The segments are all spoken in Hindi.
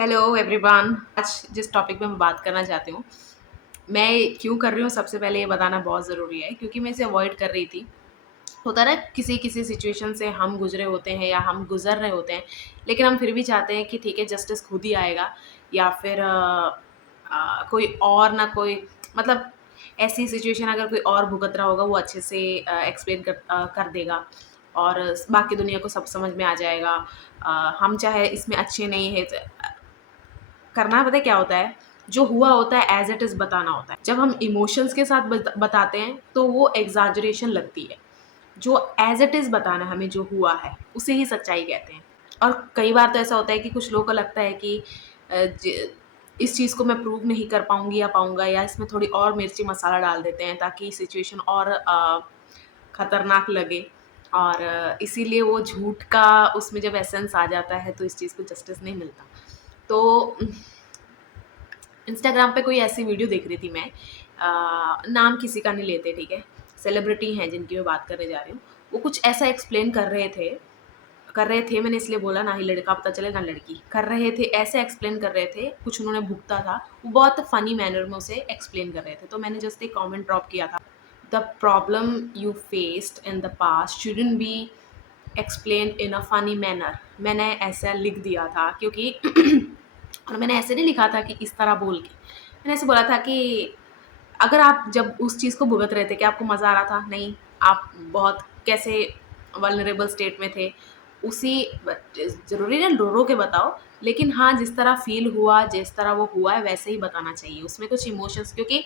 Hello everyone. आज जिस टॉपिक पे मैं बात करना चाहती हूँ, मैं क्यों कर रही हूँ सबसे पहले ये बताना बहुत ज़रूरी है क्योंकि मैं इसे अवॉइड कर रही थी। होता है ना, किसी किसी सिचुएशन से हम गुजरे होते हैं या हम गुजर रहे होते हैं, लेकिन हम फिर भी चाहते हैं कि ठीक है, जस्टिस खुद ही आएगा या फिर कोई और ना कोई, मतलब ऐसी सिचुएशन अगर कोई और भुगत रहा होगा वो अच्छे से एक्सप्लेन कर देगा और बाकी दुनिया को सब समझ में आ जाएगा। हम चाहे इसमें अच्छे नहीं है, करना पता है क्या होता है, जो हुआ होता है एज इट इज़ बताना होता है। जब हम इमोशंस के साथ बताते हैं तो वो एग्जैजरेशन लगती है। जो एज इट इज़ बताना, हमें जो हुआ है उसे ही सच्चाई कहते हैं। और कई बार तो ऐसा होता है कि कुछ लोगों को लगता है कि अ, ज- इस चीज़ को मैं प्रूव नहीं कर पाऊंगी या पाऊंगा, या इसमें थोड़ी और मिर्ची मसाला डाल देते हैं ताकि सिचुएशन और खतरनाक लगे। और इसीलिए वो झूठ का उसमें जब एसेंस आ जाता है तो इस चीज़ को जस्टिस नहीं मिलता। तो इंस्टाग्राम पे कोई ऐसी वीडियो देख रही थी मैं, नाम किसी का नहीं लेते, ठीक है, सेलिब्रिटी हैं जिनकी मैं बात करने जा रही हूँ। वो कुछ ऐसा एक्सप्लेन कर रहे थे, मैंने इसलिए बोला ना ही लड़का पता चले ना लड़की, कर रहे थे, ऐसे एक्सप्लेन कर रहे थे, कुछ उन्होंने भुगता था, वो बहुत फनी मैनर में उसे एक्सप्लेन कर रहे थे। तो मैंने जस्ट एक कमेंट ड्रॉप किया था, the problem you faced in the past shouldn't be explain in a funny manner. मैंने ऐसा लिख दिया था क्योंकि और मैंने ऐसे नहीं लिखा था कि इस तरह बोल के, मैंने ऐसे बोला था कि अगर आप जब उस चीज़ को भुगत रहे थे, क्या आपको मज़ा आ रहा था? नहीं। आप बहुत कैसे वल्नरेबल स्टेट में थे, उसी ज़रूरी नहीं रो-रो के बताओ, लेकिन हाँ, जिस तरह फ़ील हुआ, जिस तरह वो हुआ है, वैसे ही बताना चाहिए। उसमें कुछ इमोशंस, क्योंकि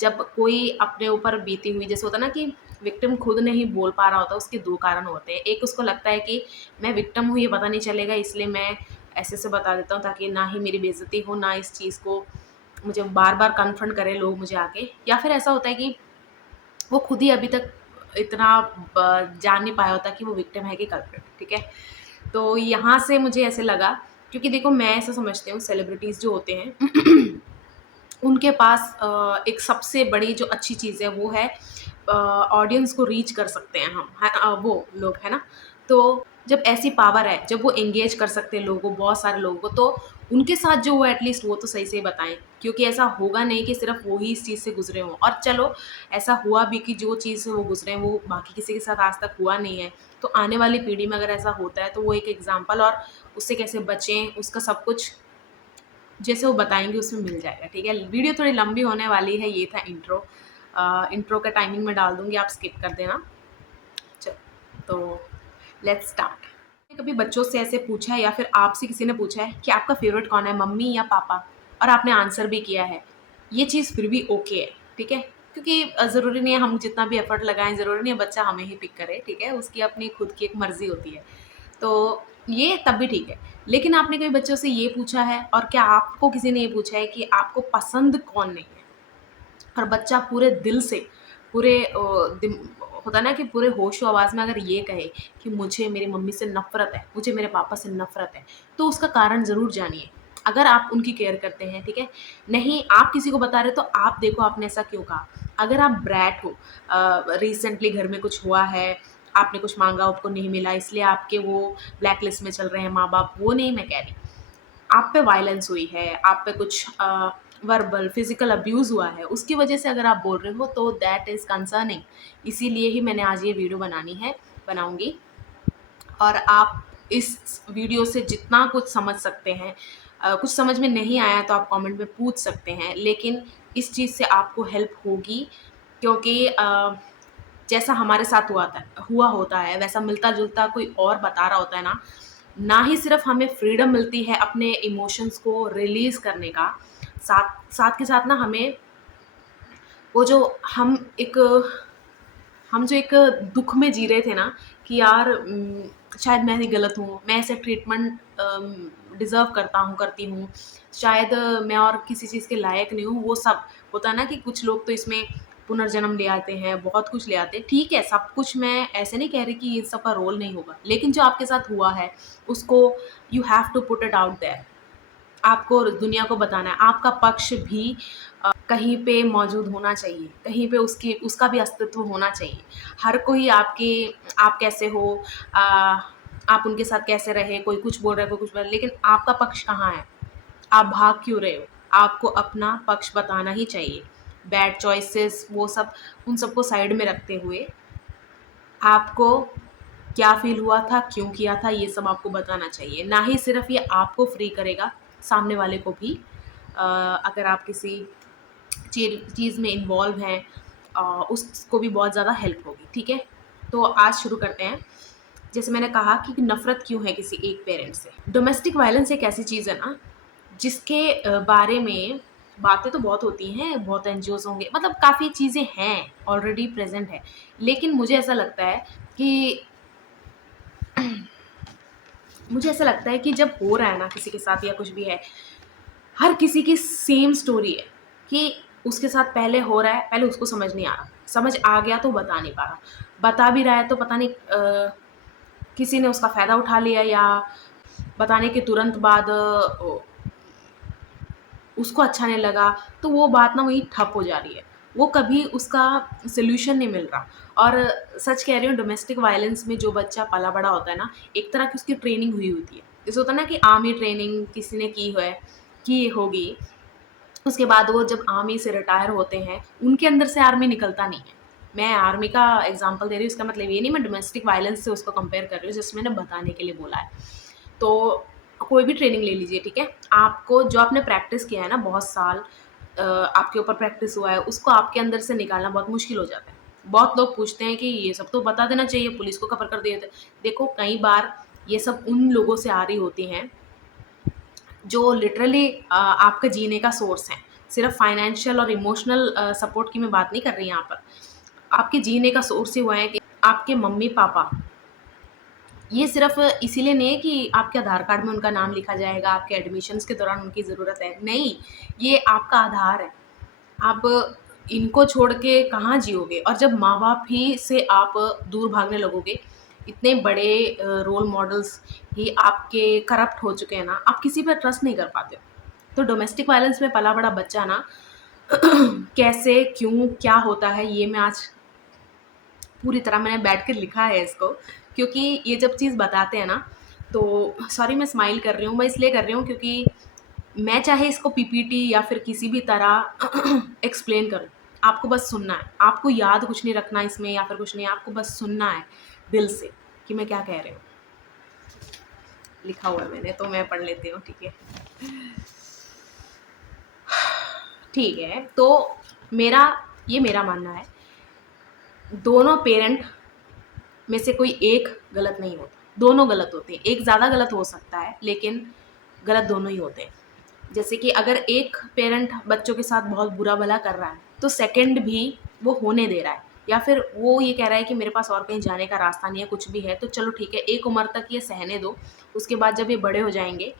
जब कोई अपने ऊपर बीती हुई, जैसे होता है ना कि विक्टिम खुद नहीं बोल पा रहा होता, उसके 2 कारण होते हैं। एक, उसको लगता है कि मैं विक्टिम हूँ, ये पता नहीं चलेगा, इसलिए मैं ऐसे-ऐसे बता देता हूँ ताकि ना ही मेरी बेइज़्ज़ती हो, ना इस चीज़ को मुझे बार-बार कन्फ्रंट करें लोग मुझे आके। या फिर ऐसा होता है कि वो खुद ही अभी तक इतना जान नहीं पाया होता कि वो विक्टिम है कि कल्प्रिट, ठीक है? तो यहाँ से मुझे ऐसे लगा, क्योंकि देखो मैं ऐसा समझती हूँ, सेलिब्रिटीज़ जो होते हैं उनके पास एक सबसे बड़ी जो अच्छी चीज़ है वो है ऑडियंस को रीच कर सकते हैं हम, है वो लोग, है ना? तो जब ऐसी पावर है, जब वो एंगेज कर सकते हैं लोगों को, बहुत सारे लोगों को, तो उनके साथ जो हुआ एटलीस्ट वो तो सही से बताएँ, क्योंकि ऐसा होगा नहीं कि सिर्फ़ वो ही इस चीज़ से गुज़रे हों। और चलो ऐसा हुआ भी कि जो चीज़ से वो गुज़रे हैं वो बाकी किसी के साथ आज तक हुआ नहीं है, तो आने वाली पीढ़ी में अगर ऐसा होता है तो वो एक एग्ज़ाम्पल, और उससे कैसे बचें उसका सब कुछ जैसे वो बताएँगे उसमें मिल जाएगा, ठीक है? वीडियो थोड़ी लंबी होने वाली है, ये था इंट्रो। इंट्रो का टाइमिंग मैं डाल दूँगी, आप स्किप कर देना। चलो, तो लेट्स स्टार्ट। कभी बच्चों से ऐसे पूछा है या फिर आपसे किसी ने पूछा है कि आपका फ़ेवरेट कौन है, मम्मी या पापा? और आपने आंसर भी किया है। ये चीज़ फिर भी ओके है, ठीक है? क्योंकि ज़रूरी नहीं है हम जितना भी एफ़र्ट लगाएँ, ज़रूरी नहीं है बच्चा हमें ही पिक करे, ठीक है? उसकी अपनी खुद की एक मर्ज़ी होती है। तो ये तब भी ठीक है। लेकिन आपने कभी बच्चों से ये पूछा है, और क्या आपको किसी ने ये पूछा है कि आपको पसंद कौन नहीं है? और बच्चा पूरे दिल से, पूरे दिम होता है ना कि पूरे होशो-हवास में अगर ये कहे कि मुझे मेरी मम्मी से नफ़रत है, मुझे मेरे पापा से नफ़रत है, तो उसका कारण ज़रूर जानिए। अगर आप उनकी केयर करते हैं, ठीक है? नहीं, आप किसी को बता रहे तो आप देखो आपने ऐसा क्यों कहा। अगर आप ब्रैट हो, रिसेंटली घर में कुछ हुआ है, आपने कुछ माँगा आपको नहीं मिला, इसलिए आपके वो ब्लैक लिस्ट में चल रहे हैं माँ-बाप, वो नहीं मैं कह रही। आप पे वायलेंस हुई है, आप पे कुछ वर्बल, फिज़िकल अब्यूज़ हुआ है, उसकी वजह से अगर आप बोल रहे हो तो दैट इज़ कंसर्निंग। इसीलिए ही मैंने आज ये वीडियो बनाऊँगी, और आप इस वीडियो से जितना कुछ समझ सकते हैं, कुछ समझ में नहीं आया तो आप कमेंट में पूछ सकते हैं, लेकिन इस चीज़ से आपको हेल्प होगी, क्योंकि जैसा हमारे साथ हुआ होता है, वैसा मिलता-जुलता कोई और बता रहा होता है ना, ना ही सिर्फ़ हमें फ्रीडम मिलती है अपने इमोशंस को रिलीज़ करने का, साथ साथ के साथ ना हमें वो जो हम जो एक दुःख में जी रहे थे ना कि यार शायद मैं ही गलत हूँ, मैं ऐसे ट्रीटमेंट डिज़र्व करती हूँ, शायद मैं और किसी चीज़ के लायक नहीं हूँ, वो सब होता है ना कि कुछ लोग तो इसमें पुनर्जन्म ले आते हैं, बहुत कुछ ले आते हैं। ठीक है, सब कुछ मैं ऐसे नहीं कह रही कि इन सब का रोल नहीं होगा, लेकिन जो आपके साथ हुआ है, उसको you have to put it out there. आपको दुनिया को बताना है, आपका पक्ष भी कहीं पे मौजूद होना चाहिए, कहीं पे उसका भी अस्तित्व होना चाहिए। हर कोई आप कैसे हो, अ, आप उनके साथ कैसे रहे, कोई कुछ बोल रहा है, कोई कुछ बोल रहा है, लेकिन आपका पक्ष कहाँ है? आप भाग क्यों रहे हो? आपको अपना पक्ष बताना ही चाहिए। बैड चॉइसेस वो सब, उन सबको साइड में रखते हुए आपको क्या फ़ील हुआ था, क्यों किया था, ये सब आपको बताना चाहिए। ना ही सिर्फ़ ये आपको फ्री करेगा, सामने वाले को भी। अगर आप किसी चीज़ में इन्वॉल्व हैं, उसको भी बहुत ज़्यादा हेल्प होगी, ठीक है? तो आज शुरू करते हैं। जैसे मैंने कहा कि नफ़रत क्यों है किसी एक पेरेंट से। डोमेस्टिक वायलेंस एक ऐसी चीज़ है ना, जिसके बारे में बातें तो बहुत होती हैं, बहुत एनजीओज़ होंगे, मतलब काफ़ी चीज़ें हैं, ऑलरेडी प्रेज़ेंट है। लेकिन कि मुझे ऐसा लगता है कि जब हो रहा है ना किसी के साथ या कुछ भी है, हर किसी की सेम स्टोरी है कि उसके साथ पहले हो रहा है, पहले उसको समझ नहीं आ रहा। समझ आ गया तो बता नहीं पा रहा। बता भी रहा है तो पता नहीं किसी ने उसका फ़ायदा उठा लिया, या बताने के तुरंत बाद उसको अच्छा नहीं लगा, तो वो बात ना वहीं ठप हो जा रही है। वो कभी उसका सॉल्यूशन नहीं मिल रहा। और सच कह रही हूँ, डोमेस्टिक वायलेंस में जो बच्चा पला-बड़ा होता है ना, एक तरह की उसकी ट्रेनिंग हुई होती है। जैसे होता है ना कि आर्मी ट्रेनिंग किसी ने की होगी, उसके बाद वो जब आर्मी से रिटायर होते हैं, उनके अंदर से आर्मी निकलता नहीं है। मैं आर्मी का एग्ज़ाम्पल दे रही हूँ, इसका मतलब ये नहीं मैं डोमेस्टिक वायलेंस से उसको कंपेयर कर रही हूँ, जस्ट मैंने बताने के लिए बोला है। तो कोई भी ट्रेनिंग ले लीजिए, ठीक है? आपको जो आपने प्रैक्टिस किया है ना बहुत साल, आपके ऊपर प्रैक्टिस हुआ है, उसको आपके अंदर से निकालना बहुत मुश्किल हो जाता है। बहुत लोग पूछते हैं कि ये सब तो बता देना चाहिए, पुलिस को खबर कर दिए थे। देखो, कई बार ये सब उन लोगों से आ रही होती हैं जो लिटरली आपका जीने का सोर्स हैं। सिर्फ़ फाइनेंशियल और इमोशनल सपोर्ट की मैं बात नहीं कर रही यहाँ पर। आपके जीने का सोर्स ही हुआ है कि आपके मम्मी-पापा, ये सिर्फ़ इसीलिए नहीं है कि आपके आधार कार्ड में उनका नाम लिखा जाएगा, आपके एडमिशन्स के दौरान उनकी ज़रूरत है। नहीं, ये आपका आधार है। आप इनको छोड़ के कहाँ जियोगे? और जब माँ-बाप ही से आप दूर भागने लगोगे, इतने बड़े रोल मॉडल्स ही आपके करप्ट हो चुके हैं ना, आप किसी पे ट्रस्ट नहीं कर पाते हो। तो डोमेस्टिक वायलेंस में पला-बड़ा बच्चा ना कैसे, क्यों, क्या होता है, ये मैं आज पूरी तरह मैंने बैठ कर लिखा है इसको, क्योंकि ये जब चीज़ बताते हैं ना, तो सॉरी मैं स्माइल कर रही हूँ, मैं इसलिए कर रही हूँ क्योंकि मैं चाहे इसको पीपीटी या फिर किसी भी तरह एक्सप्लेन करूँ, आपको बस सुनना है। आपको याद कुछ नहीं रखना इसमें या फिर कुछ नहीं, आपको बस सुनना है दिल से कि मैं क्या कह रही हूँ। लिखा हुआ है मैंने, तो मैं पढ़ लेती हूँ, ठीक है? ठीक है, तो मेरा मानना है, दोनों पेरेंट में से कोई एक गलत नहीं होता, दोनों गलत होते हैं। एक ज़्यादा गलत हो सकता है, लेकिन गलत दोनों ही होते हैं। जैसे कि अगर एक पेरेंट बच्चों के साथ बहुत बुरा-भला कर रहा है, तो सेकंड भी वो होने दे रहा है, या फिर वो ये कह रहा है कि मेरे पास और कहीं जाने का रास्ता नहीं है, कुछ भी है, तो चलो ठीक है, एक उम्र तक ये सहने दो। उसके बाद जब ये बड़े हो जाएँगे,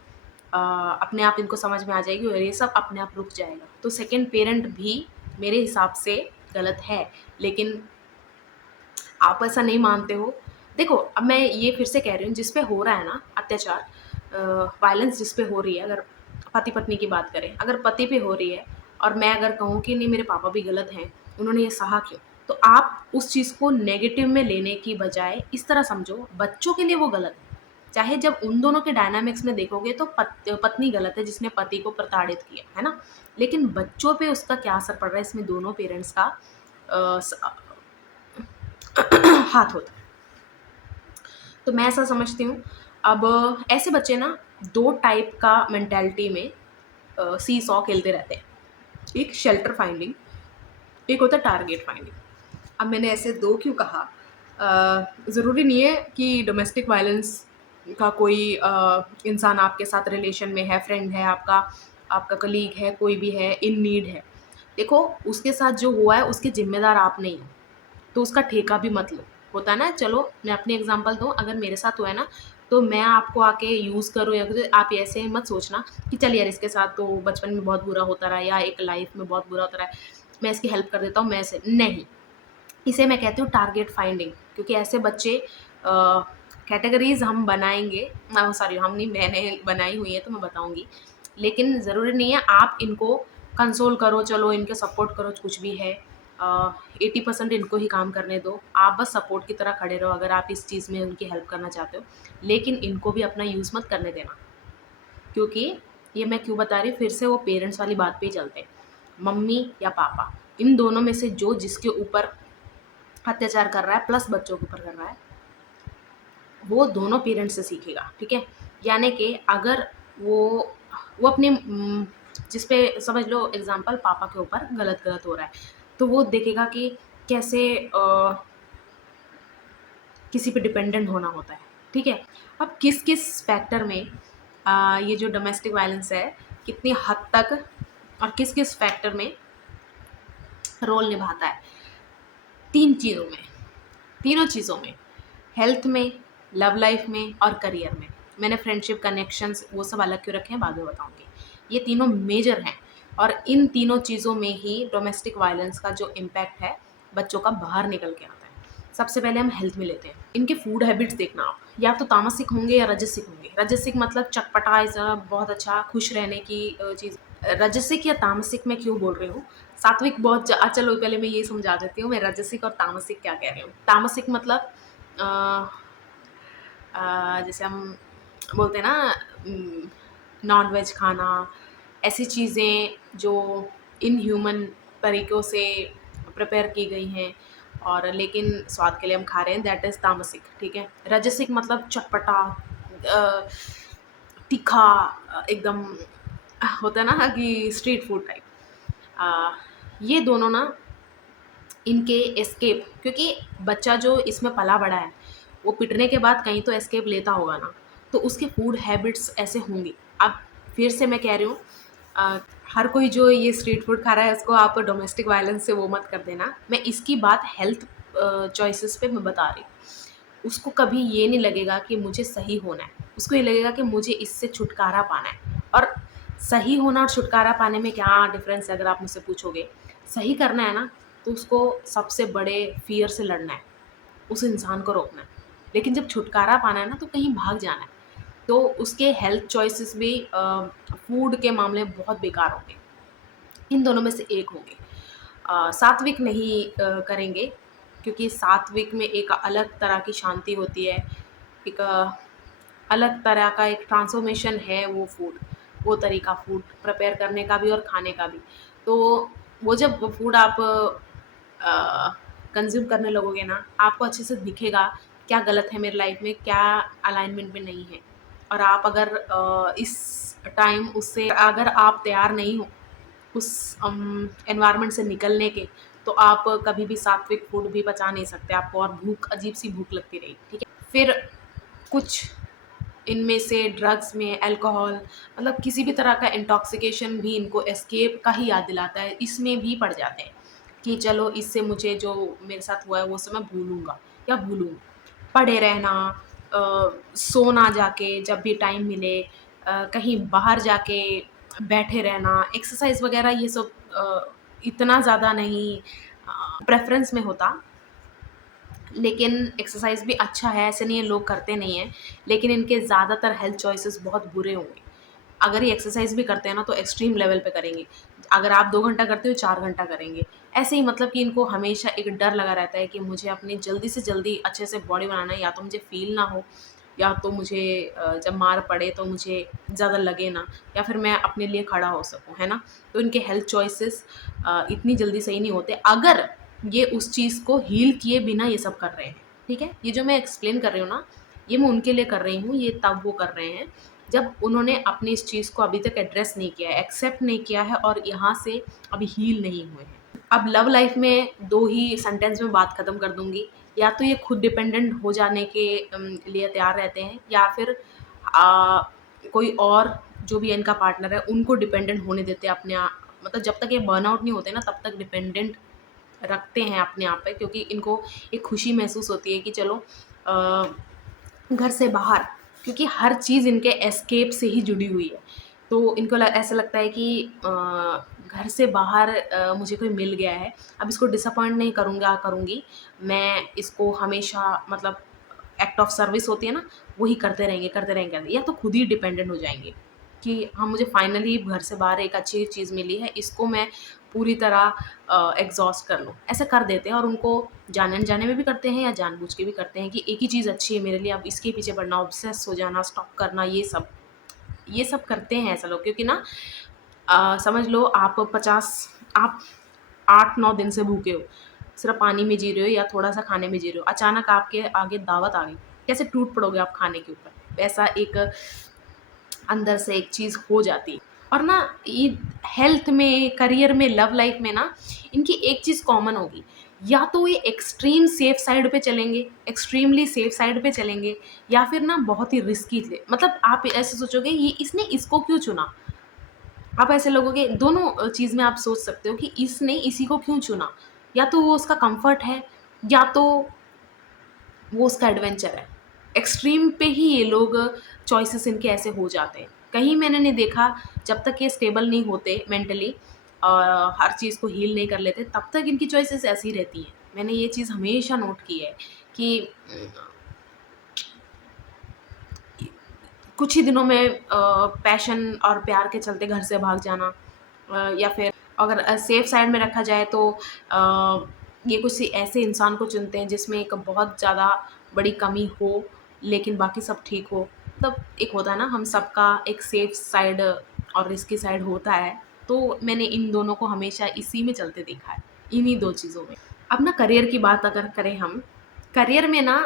अपने आप इनको समझ में आ जाएगी और ये सब अपने आप रुक जाएगा। तो सेकंड पेरेंट भी मेरे हिसाब से गलत है, लेकिन आप ऐसा नहीं मानते हो। देखो, अब मैं ये फिर से कह रही हूँ, जिस पे हो रहा है ना अत्याचार, वायलेंस जिस पे हो रही है, अगर पति-पत्नी की बात करें, अगर पति पे हो रही है और मैं अगर कहूँ कि नहीं मेरे पापा भी गलत हैं, उन्होंने ये सहा क्यों? तो आप उस चीज़ को नेगेटिव में लेने की बजाय इस तरह समझो, बच्चों के लिए वो गलत है। चाहे जब उन दोनों के डायनामिक्स में देखोगे तो पत्नी गलत है जिसने पति को प्रताड़ित किया, है ना? लेकिन बच्चों पे उसका क्या असर पड़ रहा है, इसमें दोनों पेरेंट्स का अ, स हाथ होता है। तो मैं ऐसा समझती हूँ। अब ऐसे बच्चे ना 2 टाइप का मेंटालिटी में सी सॉ खेलते रहते हैं। एक शेल्टर फाइंडिंग, एक होता है टारगेट फाइंडिंग। अब मैंने ऐसे 2 क्यों कहा? ज़रूरी नहीं है कि डोमेस्टिक वायलेंस का कोई इंसान आपके साथ रिलेशन में है, फ्रेंड है आपका, आपका कलीग है, कोई भी है, इन नीड है। देखो, उसके साथ जो हुआ है उसके ज़िम्मेदार आप नहीं हो। तो उसका ठेका भी मत लो। होता है ना, चलो मैं अपनी एग्ज़ाम्पल दूँ, अगर मेरे साथ हुआ है ना, तो मैं आपको आके यूज़ करूँ या कुछ, आप ऐसे मत सोचना कि चल यार इसके साथ तो बचपन में बहुत बुरा होता रहा या एक लाइफ़ में बहुत बुरा होता रहा है, मैं इसकी हेल्प कर देता हूँ, मैं ऐसे नहीं। इसे मैं कहती हूँ टारगेट फाइंडिंग, क्योंकि ऐसे बच्चे कैटेगरीज़ हम बनाएँगे, सॉरी हम नहीं, मैंने बनाई हुई है तो मैं बताऊँगी। लेकिन ज़रूरी नहीं है आप इनको कंसोल करो, चलो इनके सपोर्ट करो, कुछ भी है। 80% इनको ही काम करने दो। आप बस सपोर्ट की तरह खड़े रहो अगर आप इस चीज़ में उनकी हेल्प करना चाहते हो। लेकिन इनको भी अपना यूज़ मत करने देना, क्योंकि ये मैं क्यों बता रही हूँ, फिर से वो पेरेंट्स वाली बात पे ही चलते हैं। मम्मी या पापा, इन दोनों में से जो जिसके ऊपर अत्याचार कर रहा है प्लस बच्चों के ऊपर कर रहा है, वो दोनों पेरेंट्स से सीखेगा, ठीक है? यानी कि अगर वो अपने जिस पे समझ लो एग्ज़ाम्पल पापा के ऊपर गलत हो रहा है, तो वो देखेगा कि कैसे किसी पे डिपेंडेंट होना होता है, ठीक है? अब किस-किस फैक्टर में ये जो डोमेस्टिक वायलेंस है, कितनी हद तक और किस-किस फैक्टर में रोल निभाता है? 3 चीज़ों में, तीनों चीज़ों में, हेल्थ में, लव लाइफ में और करियर में। मैंने फ्रेंडशिप, कनेक्शंस वो सब अलग क्यों रखे हैं बाद में बताऊँगी। ये तीनों मेजर हैं और इन तीनों चीज़ों में ही डोमेस्टिक वायलेंस का जो इम्पैक्ट है, बच्चों का बाहर निकल के आता है। सबसे पहले हम हेल्थ में लेते हैं। इनके फूड हैबिट्स देखना आप, या तो तामसिक होंगे या रजसिक होंगे। रजसिक मतलब चटपटा, ऐसा बहुत अच्छा खुश रहने की चीज़। रजसिक या तामसिक मैं क्यों बोल रही हूँ? सात्विक बहुत चलो पहले मैं ये समझा देती हूँ मैं रजसिक और तामसिक क्या कह रही हूँ। तामसिक मतलब अ जैसे हम बोलते हैं ना नॉन-वेज खाना, ऐसी चीज़ें जो इनह्यूमन तरीकों से प्रिपेयर की गई हैं और लेकिन स्वाद के लिए हम खा रहे हैं, दैट इज़ तामसिक, ठीक है? राजसिक मतलब चटपटा, अ, तीखा, एकदम होता है ना कि स्ट्रीट फूड टाइप। ये दोनों ना इनके एस्केप, क्योंकि बच्चा जो इसमें पला-बड़ा है, वो पिटने के बाद कहीं तो एस्केप लेता होगा ना, तो उसके फूड हैबिट्स ऐसे होंगे। अब फिर से मैं कह रही हूँ, अ, हर कोई जो ये स्ट्रीट फूड खा रहा है उसको आप डोमेस्टिक वायलेंस से वो मत कर देना। मैं इसकी बात हेल्थ चॉइसेस पे मैं बता रही हूँ। उसको कभी ये नहीं लगेगा कि मुझे सही होना है, उसको ये लगेगा कि मुझे इससे छुटकारा पाना है। और सही होना और छुटकारा पाने में क्या डिफ़रेंस है अगर आप मुझसे पूछोगे? सही करना है ना, तो उसको सबसे बड़े फ़ियर से लड़ना है, उस इंसान को रोकना है। लेकिन जब छुटकारा पाना है ना, तो कहीं भाग जाना है। तो उसके हेल्थ चॉइसेस भी फूड के मामले में बहुत बेकार होंगे। इन दोनों में से एक होंगे। सात्विक नहीं करेंगे, क्योंकि सात्विक में एक अलग तरह की शांति होती है, एक अलग तरह का एक ट्रांसफ़ॉर्मेशन है वो फूड, वो तरीका फूड प्रिपेयर करने का भी और खाने का भी। तो वो जब वो फूड आप कंज़्यूम करने लगोगे ना, आपको अच्छे से दिखेगा क्या गलत है मेरी लाइफ़ में, क्या अलाइनमेंट में नहीं है। और आप अगर इस टाइम उससे अगर आप तैयार नहीं हो उस एनवायरनमेंट से निकलने के, तो आप कभी भी सात्विक फूड भी पचा नहीं सकते, आपको और भूख अजीब-सी भूख लगती रहेगी, ठीक है? फिर कुछ इनमें से ड्रग्स में अल्कोहल, मतलब किसी भी तरह का इंटॉक्सिकेशन भी इनको एस्केप का ही याद दिलाता है, इसमें भी पड़ जाते हैं कि चलो इससे मुझे जो मेरे साथ हुआ है वो सब मैं भूलूँगा या भूलूँगी। पड़े रहना, सोना जाके जब भी टाइम मिले, कहीं बाहर जाके बैठे रहना, एक्सरसाइज़ वग़ैरह ये सब इतना ज़्यादा नहीं प्रेफ़रेंस में होता। लेकिन एक्सरसाइज़ भी अच्छा है, ऐसे नहीं है लोग करते नहीं हैं, लेकिन इनके ज़्यादातर हेल्थ चॉइसेस बहुत बुरे होंगे। अगर ये एक्सरसाइज़ भी करते हैं ना, तो एक्सट्रीम लेवल पे करेंगे। अगर आप 2 घंटा करते हो, 4 घंटा करेंगे। ऐसे ही मतलब कि इनको हमेशा एक डर लगा रहता है कि मुझे अपनी जल्दी से जल्दी अच्छे से बॉडी बनाना है, या तो मुझे फ़ील ना हो, या तो मुझे जब मार पड़े तो मुझे ज़्यादा लगे ना, या फिर मैं अपने लिए खड़ा हो सकूँ, है ना? तो इनके हेल्थ चॉइसेस इतनी जल्दी सही नहीं होते, अगर ये उस चीज़ को हील किए बिना ये सब कर रहे हैं, ठीक है? ये जो मैं एक्सप्लेन कर रही हूँ ना, ये मैं उनके लिए कर रही हूँ, ये तब वो कर रहे हैं, जब उन्होंने अपनी इस चीज़ को अभी तक एड्रेस नहीं किया है, एक्सेप्ट नहीं किया है और यहाँ से अभी हील नहीं हुए हैं। अब लव लाइफ़ में 2 ही सेंटेंस में बात ख़त्म कर दूँगी, या तो ये खुद डिपेंडेंट हो जाने के लिए तैयार रहते हैं, या फिर कोई और जो भी इनका पार्टनर है, उनको डिपेंडेंट होने देते हैं अपने मतलब जब तक ये बर्नआउट नहीं होते ना, तब तक डिपेंडेंट रखते हैं अपने आप पे, क्योंकि इनको एक खुशी महसूस होती है कि चलो घर से बाहर, क्योंकि हर चीज़ इनके एस्केप से ही जुड़ी हुई है। तो इनको ऐसा लगता है कि घर से बाहर मुझे कोई मिल गया है, अब इसको डिसअपॉइंट नहीं करूँगा करूँगी, मैं इसको हमेशा मतलब एक्ट ऑफ सर्विस होती है ना, वही करते रहेंगे, या तो खुद ही डिपेंडेंट हो जाएँगे कि हाँ, मुझे फाइनली घर से बाहर एक अच्छी चीज़ मिली है, इसको मैं पूरी तरह एग्ज़ॉस्ट कर लूँ। ऐसा कर देते हैं और उनको जाने-अनजाने में भी करते हैं या जानबूझ के भी करते हैं कि एक ही चीज़ अच्छी है मेरे लिए, अब इसके पीछे पड़ना, ऑब्सेस हो जाना, स्टॉक करना, ये सब। ये सब करते हैं ऐसा लोग, क्योंकि ना समझ लो आप 8-9 दिन से भूखे हो, सिर्फ़ पानी में जी रहे हो या थोड़ा-सा खाने में जी रहे हो, अचानक आपके आगे दावत आ गई, कैसे टूट पड़ोगे आप खाने के ऊपर? वैसा एक अंदर से एक चीज़ हो जाती है। और ना ये हेल्थ में, करियर में, लव लाइफ़ में ना इनकी एक चीज़ कॉमन होगी, या तो ये एक्सट्रीम सेफ साइड पे चलेंगे, एक्सट्रीमली सेफ साइड पे चलेंगे, या फिर ना बहुत ही रिस्की थे। मतलब आप ऐसे सोचोगे ये इसने इसको क्यों चुना? आप ऐसे लोगों के दोनों चीज़ में आप सोच सकते हो कि इसने इसी को क्यों चुना? या तो वो उसका कम्फ़र्ट है, या तो वो उसका एडवेंचर है। एक्सट्रीम पे ही ये लोग चॉइसेस इनके ऐसे हो जाते हैं। कहीं मैंने नहीं देखा, जब तक ये स्टेबल नहीं होते मेंटली, हर चीज़ को हील नहीं कर लेते, तब तक इनकी चॉइसेस ऐसी ही रहती हैं। मैंने ये चीज़ हमेशा नोट की है कि कुछ ही दिनों में पैशन और प्यार के चलते घर से भाग जाना, या फिर अगर सेफ साइड में रखा जाए तो ये कुछ ऐसे इंसान को चुनते हैं जिसमें एक बहुत ज़्यादा बड़ी कमी हो, लेकिन बाकी सब ठीक हो। मतलब एक होता है ना, हम सबका एक सेफ साइड और रिस्की साइड होता है, तो मैंने इन दोनों को हमेशा इसी में चलते देखा है, इन्हीं 2 चीज़ों में। अब ना करियर की बात अगर करें हम, करियर में ना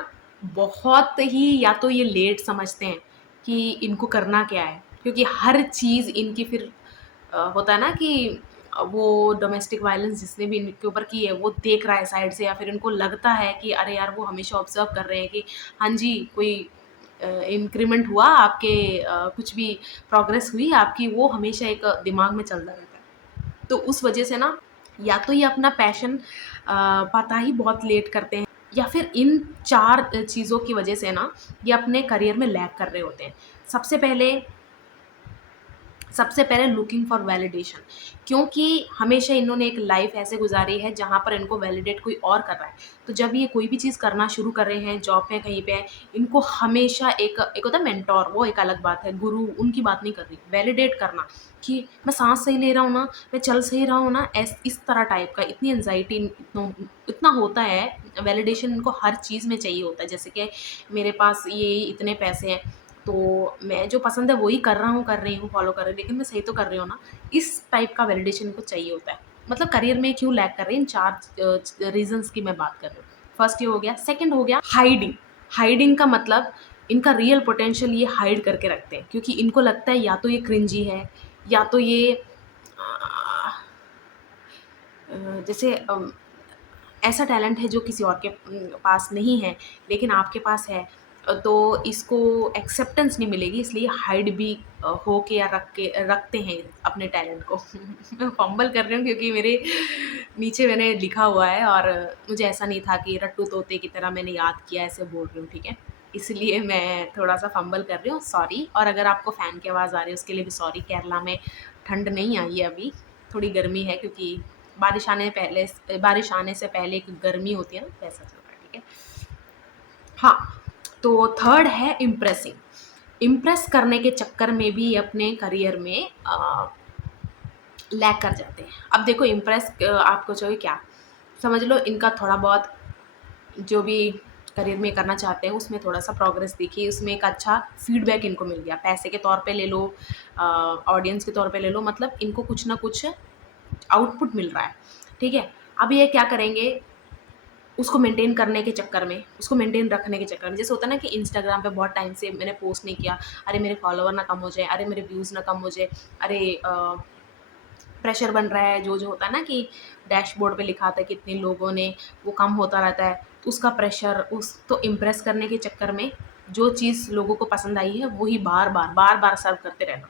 बहुत ही या तो ये लेट समझते हैं कि इनको करना क्या है, क्योंकि हर चीज़ इनकी फिर होता है ना कि वो डोमेस्टिक वायलेंस जिसने भी इनके ऊपर की है वो देख रहा है साइड से, या फिर इनको लगता है कि अरे यार वो हमेशा ऑब्जर्व कर रहे हैं कि हाँ जी, कोई इंक्रीमेंट हुआ आपके, कुछ भी प्रोग्रेस हुई आपकी, वो हमेशा एक दिमाग में चलता रहता है। तो उस वजह से ना या तो ये अपना पैशन पता ही बहुत लेट करते हैं, या फिर इन 4 चीज़ों की वजह से ना ये अपने करियर में लैग कर रहे होते हैं। सबसे पहले सबसे पहले लुकिंग फॉर वैलिडेशन, क्योंकि हमेशा इन्होंने एक लाइफ ऐसे गुजारी है जहाँ पर इनको वैलिडेट कोई और कर रहा है। तो जब ये कोई भी चीज़ करना शुरू कर रहे हैं, जॉब पे कहीं पे हैं, इनको हमेशा एक होता है मेंटोर, वो एक अलग बात है, गुरु उनकी बात नहीं कर रही, वैलिडेट करना कि मैं साँस सही ले रहा हूँ ना, मैं चल सही रहा हूँ ना, इस तरह टाइप का। इतनी एंग्ज़ायटी इतना होता है, वैलिडेशन इनको हर चीज़ में चाहिए होता है। जैसे कि मेरे पास ये इतने पैसे हैं, तो मैं जो पसंद है वही कर रही हूँ, फ़ॉलो कर रही हूँ, लेकिन मैं सही तो कर रही हूँ ना? इस टाइप का वैलिडेशन इनको चाहिए होता है। मतलब करियर में क्यों लैग कर रहे हैं, इन 4 रीज़न्स की मैं बात कर रही हूँ। फर्स्ट ये हो गया, सेकंड हो गया हाइडिंग। हाइडिंग का मतलब इनका रियल पोटेंशियल ये हाइड करके रखते हैं, क्योंकि इनको लगता है या तो ये क्रिंजी है, या तो ये जैसे ऐसा टैलेंट है जो किसी और के पास नहीं है, लेकिन आपके पास है, तो इसको एक्सेप्टेंस नहीं मिलेगी, इसलिए हाइड भी हो के या रखते हैं अपने टैलेंट को। मैं फंबल कर रही हूँ क्योंकि मेरे नीचे मैंने लिखा हुआ है, और मुझे ऐसा नहीं था कि रट्टू तोते की तरह मैंने याद किया, ऐसे बोल रही हूँ, ठीक है? इसलिए मैं थोड़ा-सा फंबल कर रही हूँ, सॉरी। और अगर आपको फ़ैन की आवाज़ आ रही है उसके लिए भी सॉरी। केरला में ठंड नहीं आई है अभी, थोड़ी गर्मी है, क्योंकि बारिश आने से पहले एक गर्मी होती है ना, वैसा चल रहा है, ठीक है? हाँ, तो थर्ड है इम्प्रेसिंग। इम्प्रेस करने के चक्कर में भी ये अपने करियर में लैग कर जाते हैं। अब देखो इम्प्रेस आपको चाहिए क्या? समझ लो इनका थोड़ा बहुत जो भी करियर में करना चाहते हैं उसमें थोड़ा-सा प्रोग्रेस दिखी, उसमें एक अच्छा फीडबैक इनको मिल गया। पैसे के तौर पे ले लो, ऑडियंस के तौर पे ले लो, मतलब इनको कुछ ना कुछ आउटपुट मिल रहा है, ठीक है? अब ये क्या करेंगे, उसको मेंटेन करने के चक्कर में, उसको मेंटेन रखने के चक्कर में, जैसे होता है ना कि इंस्टाग्राम पे बहुत टाइम से मैंने पोस्ट नहीं किया, अरे मेरे फॉलोवर ना कम हो जाए, अरे मेरे व्यूज़ ना कम हो जाए, अरे प्रेशर बन रहा है, जो होता है ना कि डैशबोर्ड पे लिखा आता है कितने लोगों ने, वो कम होता रहता है, तो उसका प्रेशर, उस तो इम्प्रेस करने के चक्कर में जो चीज़ लोगों को पसंद आई है, वही बार-बार सर्व करते रहना।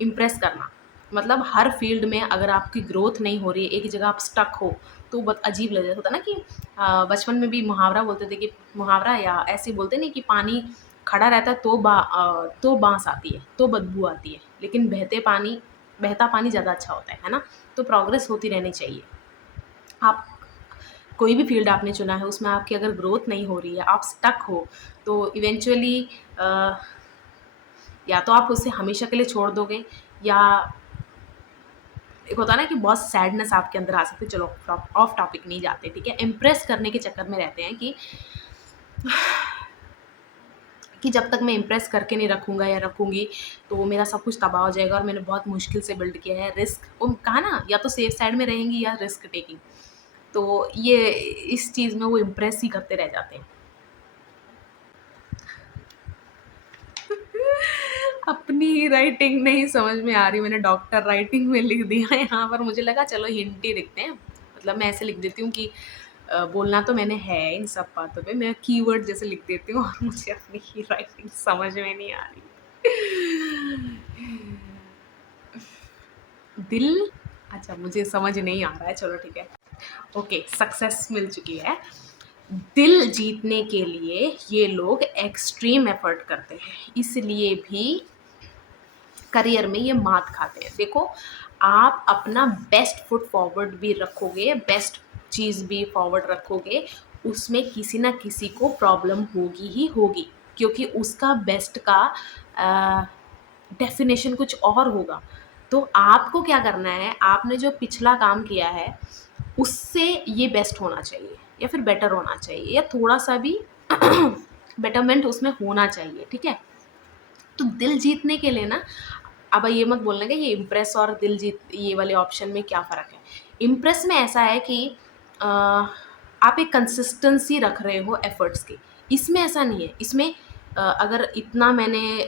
इम्प्रेस करना, मतलब हर फ़ील्ड में अगर आपकी ग्रोथ नहीं हो रही है, एक ही जगह आप स्टक हो, तो बहुत अजीब लग जाता होता है ना कि बचपन में भी मुहावरा बोलते थे कि मुहावरा या ऐसे ही बोलते नहीं कि पानी खड़ा रहता है तो बाँस आती है, तो बदबू आती है, लेकिन बहता पानी ज़्यादा अच्छा होता है ना? तो प्रोग्रेस होती रहनी चाहिए। आप कोई भी फ़ील्ड आपने चुना है, उसमें आपकी अगर ग्रोथ नहीं हो रही है, आप स्टक हो, तो इवेंचुअली अ, या तो आप उसे हमेशा के लिए छोड़ दोगे, या एक होता है ना कि बहुत सैडनेस आपके अंदर आ सकती है। चलो ऑफ टॉपिक नहीं जाते, ठीक है? इम्प्रेस करने के चक्कर में रहते हैं कि कि जब तक मैं इम्प्रेस करके नहीं रखूँगा या रखूँगी, तो मेरा सब कुछ तबाह हो जाएगा और मैंने बहुत मुश्किल से बिल्ड किया है। रिस्क वो कहा ना, या तो सेफ साइड में रहेंगी या रिस्क टेकिंग। तो ये इस चीज़ में वो इम्प्रेस ही करते रह जाते हैं। अपनी ही राइटिंग नहीं समझ में आ रही, मैंने डॉक्टर राइटिंग में लिख दिया है यहाँ पर। मुझे लगा चलो हिंट ही लिखते हैं, मतलब मैं ऐसे लिख देती हूँ कि बोलना तो मैंने है इन सब बातों पे, मैं कीवर्ड जैसे लिख देती हूँ और मुझे अपनी ही राइटिंग समझ में नहीं आ रही। दिल, अच्छा मुझे समझ नहीं आ रहा है, चलो ठीक है। ओके, सक्सेस मिल चुकी है। दिल जीतने के लिए ये लोग एक्सट्रीम एफर्ट करते हैं, इसलिए भी करियर में ये मात खाते हैं। देखो, आप अपना बेस्ट फुट फॉरवर्ड भी रखोगे, बेस्ट चीज़ भी फॉरवर्ड रखोगे, उसमें किसी ना किसी को प्रॉब्लम होगी ही होगी, क्योंकि उसका बेस्ट का डेफिनेशन कुछ और होगा। तो आपको क्या करना है, आपने जो पिछला काम किया है उससे ये बेस्ट होना चाहिए या फिर बेटर होना चाहिए, या थोड़ा सा भी बेटरमेंट उसमें होना चाहिए, ठीक है। तो दिल जीतने के लिए ना, अब ये मत बोलना कि ये इम्प्रेस और दिल जीत ये वाले ऑप्शन में क्या फ़र्क है। इम्प्रेस में ऐसा है कि आप एक कंसिस्टेंसी रख रहे हो एफर्ट्स की, इसमें ऐसा नहीं है। इसमें अगर इतना मैंने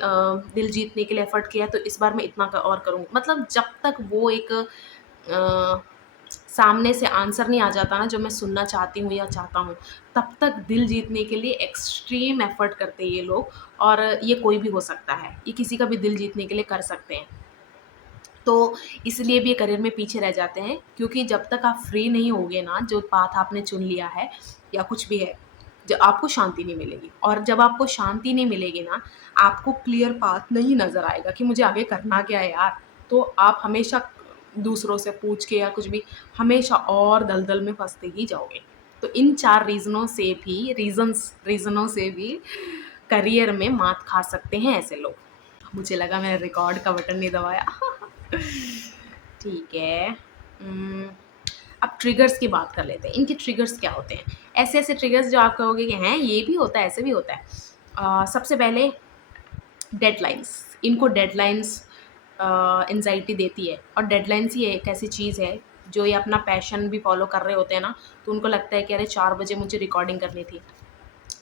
दिल जीतने के लिए एफर्ट किया तो इस बार मैं इतना और करूँगी, मतलब जब तक वो एक सामने से आंसर नहीं आ जाता ना जो मैं सुनना चाहती हूँ या चाहता हूँ, तब तक दिल जीतने के लिए एक्सट्रीम एफर्ट करते हैं ये लोग। और ये कोई भी हो सकता है, ये किसी का भी दिल जीतने के लिए कर सकते हैं। तो इसलिए भी ये करियर में पीछे रह जाते हैं, क्योंकि जब तक आप फ्री नहीं होगे ना, जो पाथ आपने चुन लिया है या कुछ भी है, जब आपको शांति नहीं मिलेगी, और जब आपको शांति नहीं मिलेगी ना, आपको क्लियर पाथ नहीं नज़र आएगा कि मुझे आगे करना क्या है यार। तो आप हमेशा दूसरों से पूछ के या कुछ भी, हमेशा और दलदल में फँसते ही जाओगे। तो इन 4 रीज़नों से भी करियर में मात खा सकते हैं ऐसे लोग। मुझे लगा मैंने रिकॉर्ड का बटन नहीं दबाया। ठीक है। अब ट्रिगर्स की बात कर लेते हैं। इनके ट्रिगर्स क्या होते हैं? ऐसे-ऐसे ट्रिगर्स जो आप कहोगे कि हैं ये भी होता है, ऐसे भी होता है। सबसे पहले डेडलाइन्स। इनको डेडलाइन्स एंग्ज़ायटी देती है, और डेडलाइन्स ही एक ऐसी चीज़ है, जो ये अपना पैशन भी फ़ॉलो कर रहे होते हैं ना, तो उनको लगता है कि अरे 4 बजे मुझे रिकॉर्डिंग करनी थी,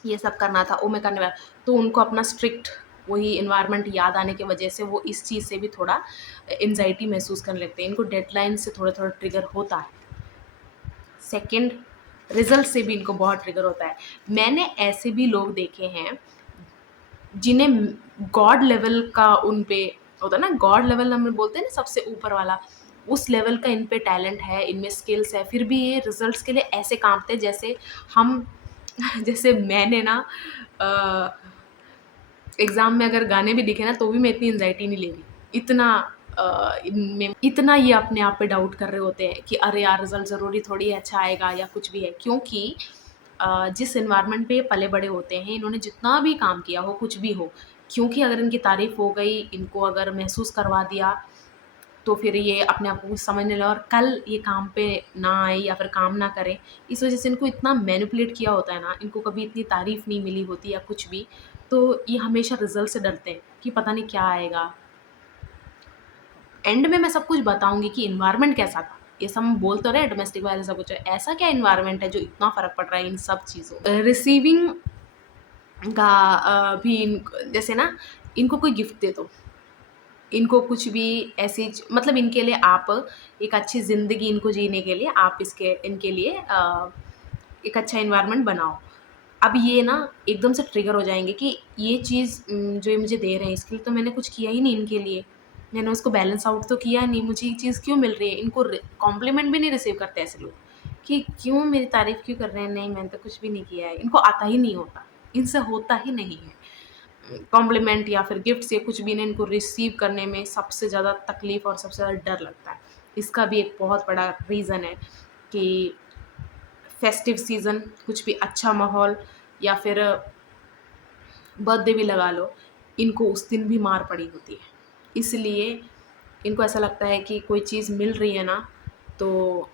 ये सब करना था, वो मैं करने वाला, तो उनको अपना स्ट्रिक्ट वही एनवायरनमेंट याद आने की वजह से वो इस चीज़ से भी थोड़ा एंग्ज़ायटी महसूस करने लगते हैं। इनको डेडलाइन से थोड़ा-थोड़ा ट्रिगर होता है। सेकंड, रिज़ल्ट से भी इनको बहुत ट्रिगर होता है। मैंने ऐसे भी लोग देखे हैं जिन्हें गॉड लेवल का उन पे होता है ना, गॉड लेवल हम बोलते हैं ना, सबसे ऊपर वाला, उस लेवल का इन पे टैलेंट है, इनमें स्किल्स है, फिर भी ये रिज़ल्ट्स के लिए ऐसे काँपते हैं जैसे हम जैसे मैंने ना एग्ज़ाम में अगर गाने भी दिखे ना तो भी मैं इतनी एंग्ज़ायटी नहीं ले रही। इतना इनमें इतना ये अपने आप पे डाउट कर रहे होते हैं कि अरे यार रिज़ल्ट ज़रूरी थोड़ी है अच्छा आएगा या कुछ भी है। क्योंकि जिस एनवायरनमेंट पे ये पले-बड़े होते हैं, इन्होंने जितना भी काम किया हो, कुछ भी हो, क्योंकि अगर इनकी तारीफ़ हो गई, इनको अगर महसूस करवा दिया, तो फिर ये अपने आप को कुछ समझने लगे और कल ये काम पे ना आए या फिर काम ना करें। इस वज़ह से इनको इतना मैनिपुलेट किया होता है ना, इनको कभी इतनी तारीफ़ नहीं मिली होती या कुछ भी, तो ये हमेशा रिज़ल्ट से डरते हैं कि पता नहीं क्या आएगा। एंड में मैं सब कुछ बताऊँगी कि एनवायरनमेंट कैसा था। ये सब हम बोल तो रहे हैं डोमेस्टिक वायलेंस सब कुछ है, ऐसा क्या एनवायरनमेंट है जो इतना फ़र्क पड़ रहा है इन सब चीज़ों रिसीविंग का भी जैसे ना, इनको कोई गिफ्ट दे दो, इनको कुछ भी ऐसी मतलब इनके लिए आप एक अच्छी ज़िंदगी इनको जीने के लिए आप इसके इनके लिए एक अच्छा एनवायरनमेंट बनाओ। अब ये ना एकदम से ट्रिगर हो जाएँगे कि ये चीज़ जो ये मुझे दे रहे हैं इसके लिए तो मैंने कुछ किया ही नहीं इनके लिए। मैंने उसको बैलेंस आउट तो किया नहीं, मुझे ये चीज़ क्यों मिल रही है? इनको कॉम्प्लीमेंट भी नहीं रिसीव करते ऐसे लोग कि क्यों मेरी तारीफ़ क्यों कर रहे हैं? नहीं मैंने तो कुछ भी नहीं किया है। इनको आता ही नहीं होता, इनसे होता ही नहीं है। कॉम्प्लीमेंट या फिर गिफ्ट्स या कुछ भी ना, इनको रिसीव करने में सबसे ज़्यादा तकलीफ़ और सबसे ज़्यादा डर लगता है। इसका भी एक बहुत बड़ा रीज़न है कि फेस्टिव सीज़न, कुछ भी अच्छा माहौल या फिर बर्थडे भी लगा लो, इनको उस दिन भी मार पड़ी होती है। इसलिए इनको ऐसा लगता है कि कोई चीज़ मिल रही है ना, तो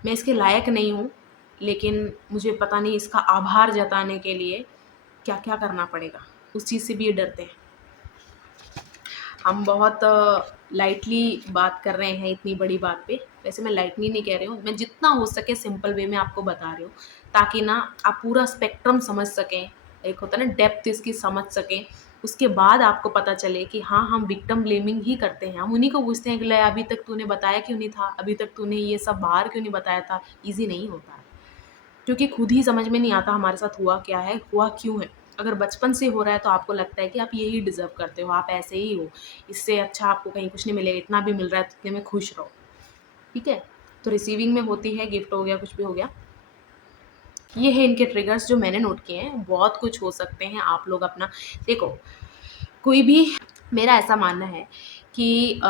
मैं इसके लायक नहीं हूँ, लेकिन मुझे पता नहीं इसका आभार जताने के लिए क्या क्या करना पड़ेगा, उस चीज़ से भी ये डरते हैं। हम बहुत लाइटली बात कर रहे हैं इतनी बड़ी बात पे। वैसे मैं लाइटली नहीं कह रही हूँ, मैं जितना हो सके सिंपल वे में आपको बता रही हूँ, ताकि ना आप पूरा स्पेक्ट्रम समझ सकें, एक होता है ना डेप्थ इसकी समझ सकें। उसके बाद आपको पता चले कि हाँ, हम विक्टिम ब्लेमिंग ही करते हैं, हम उन्हीं को पूछते हैं कि ले अभी तक तूने बताया क्यों नहीं था, अभी तक तूने ये सब बाहर क्यों नहीं बताया था। ईज़ी नहीं होता है, क्योंकि खुद ही समझ में नहीं आता हमारे साथ हुआ क्या है, हुआ क्यों है। अगर बचपन से हो रहा है तो आपको लगता है कि आप यही डिज़र्व करते हो, आप ऐसे ही हो, इससे अच्छा आपको कहीं कुछ नहीं मिलेगा, इतना भी मिल रहा है तो इतने में खुश रहो, ठीक है? तो रिसीविंग में होती है, गिफ्ट हो गया, कुछ भी हो गया। ये है इनके ट्रिगर्स जो मैंने नोट किए हैं, बहुत कुछ हो सकते हैं। आप लोग अपना देखो, कोई भी, मेरा ऐसा मानना है कि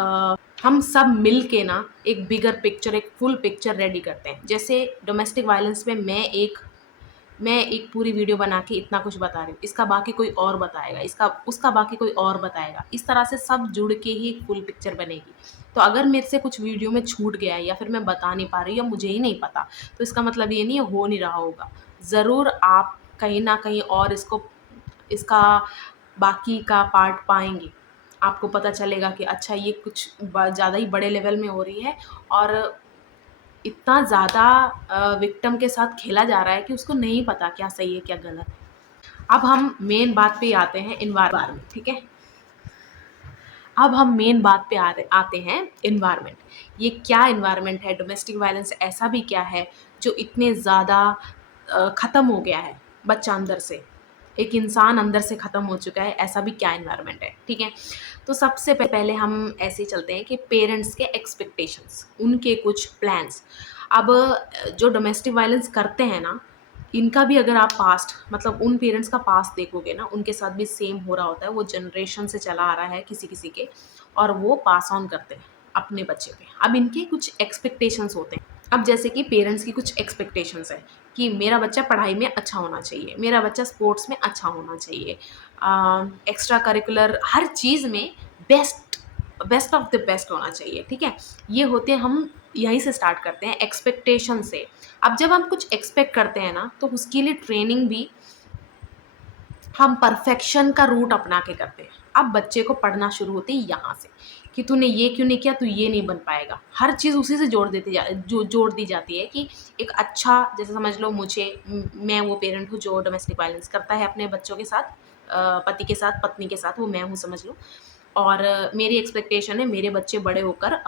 हम सब मिल के ना एक बिगर पिक्चर, एक फुल पिक्चर रेडी करते हैं। जैसे डोमेस्टिक वायलेंस में मैं एक पूरी वीडियो बना के इतना कुछ बता रही हूँ, इसका बाकी कोई और बताएगा, इसका उसका बाकी कोई और बताएगा, इस तरह से सब जुड़ के ही एक फुल पिक्चर बनेगी। तो अगर मेरे से कुछ वीडियो में छूट गया है या फिर मैं बता नहीं पा रही या मुझे ही नहीं पता, तो इसका मतलब ये नहीं है हो नहीं रहा होगा। ज़रूर आप कहीं ना कहीं और इसका बाकी का पार्ट पाएंगे, आपको पता चलेगा कि अच्छा ये कुछ ज़्यादा ही बड़े लेवल में हो रही है, और इतना ज़्यादा विक्टिम के साथ खेला जा रहा है कि उसको नहीं पता क्या सही है क्या गलत है। अब हम मेन बात पे आते हैं, एनवायरनमेंट, ठीक है? अब हम मेन बात पे आते हैं, एनवायरनमेंट। ये क्या एनवायरनमेंट है, डोमेस्टिक वायलेंस ऐसा भी क्या है जो इतने ज़्यादा ख़त्म हो गया है बच्चा अंदर से, एक इंसान अंदर से ख़त्म हो चुका है, ऐसा भी क्या एनवायरनमेंट है, ठीक है? तो सबसे पहले हम ऐसे ही चलते हैं कि पेरेंट्स के एक्सपेक्टेशंस, उनके कुछ प्लान्स। अब जो डोमेस्टिक वायलेंस करते हैं ना, इनका भी अगर आप पास्ट, मतलब उन पेरेंट्स का पास्ट देखोगे ना, उनके साथ भी सेम हो रहा होता है, वो जनरेशन से चला आ रहा है किसी किसी के, और वो पास ऑन करते हैं अपने बच्चे पे। अब इनके कुछ एक्सपेक्टेशंस होते हैं। अब जैसे कि पेरेंट्स की कुछ एक्सपेक्टेशंस है कि मेरा बच्चा पढ़ाई में अच्छा होना चाहिए, मेरा बच्चा स्पोर्ट्स में अच्छा होना चाहिए, एक्स्ट्रा करिकुलर हर चीज़ में best, best of the best होना चाहिए, ठीक है? ये होते हैं, हम यहीं से स्टार्ट करते हैं एक्सपेक्टेशन से। अब जब हम कुछ एक्सपेक्ट करते हैं ना, तो उसके लिए ट्रेनिंग भी हम परफेक्शन का रूट अपना के करते हैं। अब बच्चे को पढ़ना शुरू होती है यहाँ से, कि तूने ये क्यों नहीं किया, तू ये नहीं बन पाएगा। हर चीज़ उसी से जोड़ दी जाती है कि एक अच्छा, जैसे समझ लो मैं वो पेरेंट हूँ जो डोमेस्टिक वायलेंस करता है अपने बच्चों के साथ, पति के साथ, पत्नी के साथ, वो मैं हूँ समझ लो। और मेरी एक्सपेक्टेशन है मेरे बच्चे बड़े होकर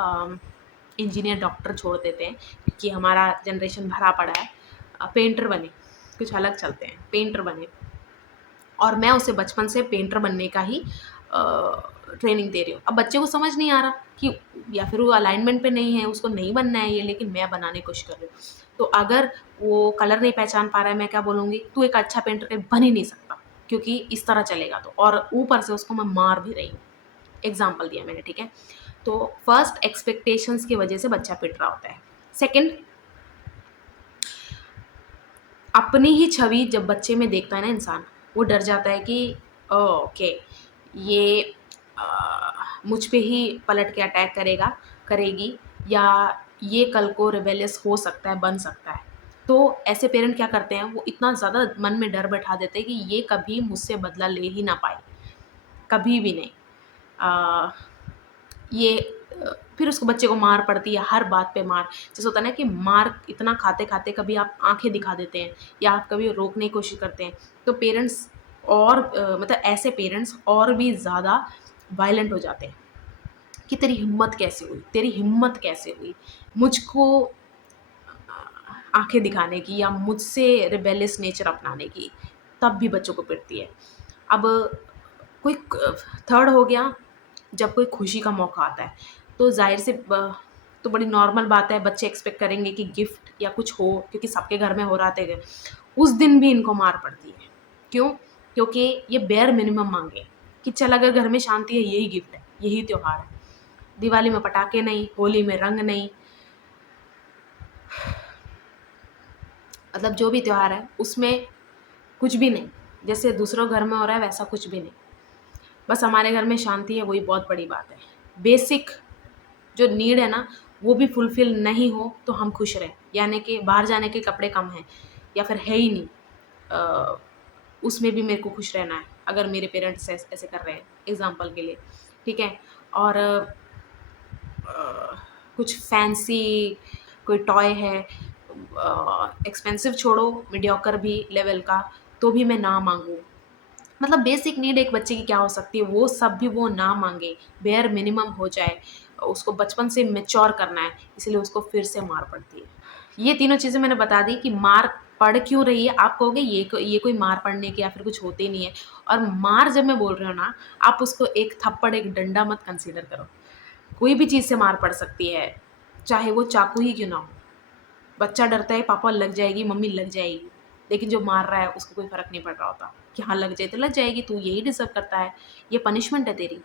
इंजीनियर, डॉक्टर छोड़ देते हैं, क्योंकि हमारा जनरेशन भरा पड़ा है, पेंटर बने, कुछ अलग चलते हैं, पेंटर बने। और मैं उसे बचपन से पेंटर बनने का ही ट्रेनिंग दे रही हूँ। अब बच्चे को समझ नहीं आ रहा कि, या फिर वो अलाइनमेंट पे नहीं है, उसको नहीं बनना है ये, लेकिन मैं बनाने की कोशिश कर रही हूँ। तो अगर वो कलर नहीं पहचान पा रहा है, मैं क्या बोलूँगी, तू एक अच्छा पेंटर कहीं बन ही नहीं सकता, क्योंकि इस तरह चलेगा तो। और ऊपर से उसको मैं मार भी रही हूँ, एग्जाम्पल दिया मैंने, ठीक है? तो फर्स्ट एक्सपेक्टेशंस की वजह से बच्चा पिट रहा होता है। सेकंड, अपनी ही छवि जब बच्चे में देखता है ना इंसान, वो डर जाता है कि ओके, ये मुझ पे ही पलट के अटैक करेगी, या ये कल को रिबेलियस हो सकता है, बन सकता है। तो ऐसे पेरेंट क्या करते हैं, वो इतना ज़्यादा मन में डर बैठा देते हैं कि ये कभी मुझसे बदला ले ही ना पाए, कभी भी नहीं। अ, ये फिर उसको, बच्चे को मार पड़ती है, हर बात पे मार। जैसे होता है ना कि मार इतना खाते-खाते कभी आप आँखें दिखा देते हैं, या आप कभी रोकने की कोशिश करते हैं, तो पेरेंट्स और मतलब ऐसे पेरेंट्स और भी ज़्यादा वायलेंट हो जाते हैं कि तेरी हिम्मत कैसे हुई? तेरी हिम्मत कैसे हुई? मुझको आँखें दिखाने की, या मुझसे रिबेलियस नेचर अपनाने की, तब भी बच्चों को पिटती है। अब कोई थर्ड हो गया, जब कोई खुशी का मौका आता है, तो ज़ाहिर से तो बड़ी नॉर्मल बात है, बच्चे एक्सपेक्ट करेंगे कि गिफ्ट या कुछ हो, क्योंकि सबके घर में हो रहा था। उस दिन भी इनको मार पड़ती है। क्यों? क्योंकि ये बेयर मिनिमम माँगे कि चल अगर घर में शांति है, यही गिफ्ट है, यही त्योहार है। दिवाली में पटाखे नहीं, होली में रंग नहीं, मतलब जो भी त्योहार है उसमें कुछ भी नहीं। जैसे दूसरों घर में हो रहा है वैसा कुछ भी नहीं। बस हमारे घर में शांति है, वही बहुत बड़ी बात है। बेसिक जो नीड है ना, वो भी फुलफ़िल नहीं हो तो हम खुश रहें। यानी कि बाहर जाने के कपड़े कम हैं, या फिर है ही नहीं। उसमें भी मेरे को खुश रहना है अगर मेरे पेरेंट्स ऐसे कर रहे हैं, एग्ज़ाम्पल के लिए, ठीक है? और कुछ फैंसी कोई टॉय है, एक्सपेंसिव छोड़ो, मीडियोकर भी लेवल का, तो भी मैं ना माँगूँ। मतलब बेसिक नीड एक बच्चे की क्या हो सकती है, वो सब भी वो ना माँगे, बेयर मिनिमम हो जाए। उसको बचपन से मैच्योर करना है, इसलिए उसको फिर से मार पड़ती है। ये तीनों चीज़ें मैंने बता दी कि मार पड़ क्यों रही है। आप कहोगे ये कोई मार पड़ने की या फिर कुछ होते ही नहीं है। और मार जब मैं बोल रही हूँ ना, आप उसको एक थप्पड़, एक डंडा मत कंसीडर करो। कोई भी चीज़ से मार पड़ सकती है, चाहे वो चाकू ही क्यों ना हो। बच्चा डरता है पापा लग जाएगी, मम्मी लग जाएगी, लेकिन जो मार रहा है उसको कोई फ़र्क नहीं पड़ रहा होता कि हाँ लग जाए तो लग जाएगी, तू यही डिज़र्व करता है, ये पनिशमेंट है तेरी।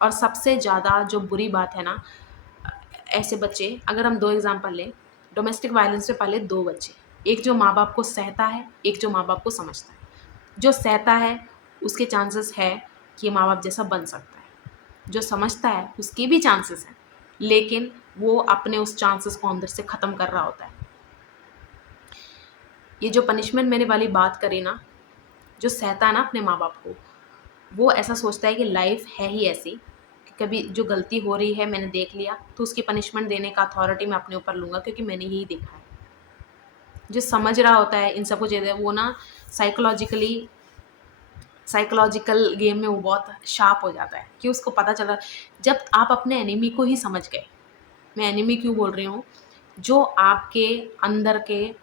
और सबसे ज़्यादा जो बुरी बात है ना, ऐसे बच्चे, अगर हम 2 एग्ज़ाम्पल लें, डोमेस्टिक वायलेंस में पहले 2 बच्चे, एक जो माँ-बाप को सहता है, एक जो माँ-बाप को समझता है। जो सहता है, उसके चांसेस है कि ये माँ-बाप जैसा बन सकता है। जो समझता है, उसके भी चांसेस हैं, लेकिन वो अपने उस चांसेस को अंदर से ख़त्म कर रहा होता है। ये जो पनिशमेंट मैंने वाली बात करी ना, जो सहता है ना अपने माँ-बाप को, वो ऐसा सोचता है कि लाइफ़ है ही ऐसी कि कभी जो गलती हो रही है मैंने देख लिया, तो उसकी पनिशमेंट देने का अथॉरिटी मैं अपने ऊपर लूँगा क्योंकि मैंने यही देखा है। जो समझ रहा होता है इन सब कुछ चीज़ें, वो ना साइकोलॉजिकल गेम में वो बहुत शार्प हो जाता है कि उसको पता चला। जब आप अपने एनिमी को ही समझ गए, मैं एनिमी क्यों बोल रही हूँ, जो आपके अंदर के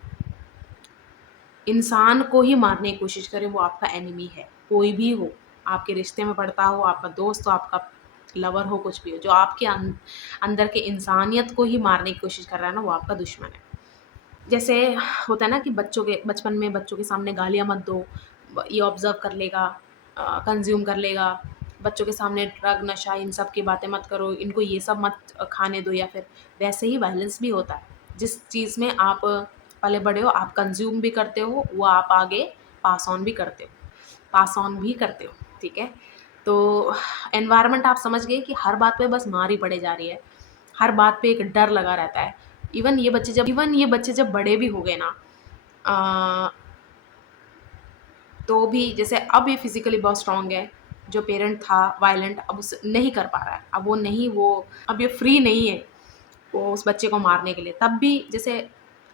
इंसान को ही मारने की कोशिश करे, वो आपका एनिमी है। कोई भी हो, आपके रिश्ते में पड़ता हो, आपका दोस्त हो, आपका लवर हो, कुछ भी हो, जो आपके अंदर के इंसानियत को ही मारने की कोशिश कर रहा है ना, वो आपका दुश्मन है। जैसे होता है ना कि बचपन में बच्चों के सामने गालियाँ मत दो, ये ऑब्ज़र्व कर लेगा, कंज़्यूम कर लेगा। बच्चों के सामने ड्रग, नशा, इन सब की बातें मत करो, इनको ये सब मत खाने दो, या फिर वैसे ही वायलेंस भी होता है। जिस चीज़ में आप पले-बड़े हो, आप कंज़्यूम भी करते हो, वो आप आगे पास ऑन भी करते हो, ठीक है? तो एनवायरनमेंट आप समझ गए कि हर बात पे बस मार ही पड़े जा रही है। हर बात पे एक डर लगा रहता है। इवन ये बच्चे जब बड़े भी हो गए ना, अ, तो भी जैसे अब ये फिज़िकली बहुत स्ट्रॉन्ग है, जो पेरेंट था वायलेंट, अब उस नहीं कर पा रहा है। वो अब ये फ्री नहीं है, वो उस बच्चे को मारने के लिए। तब भी जैसे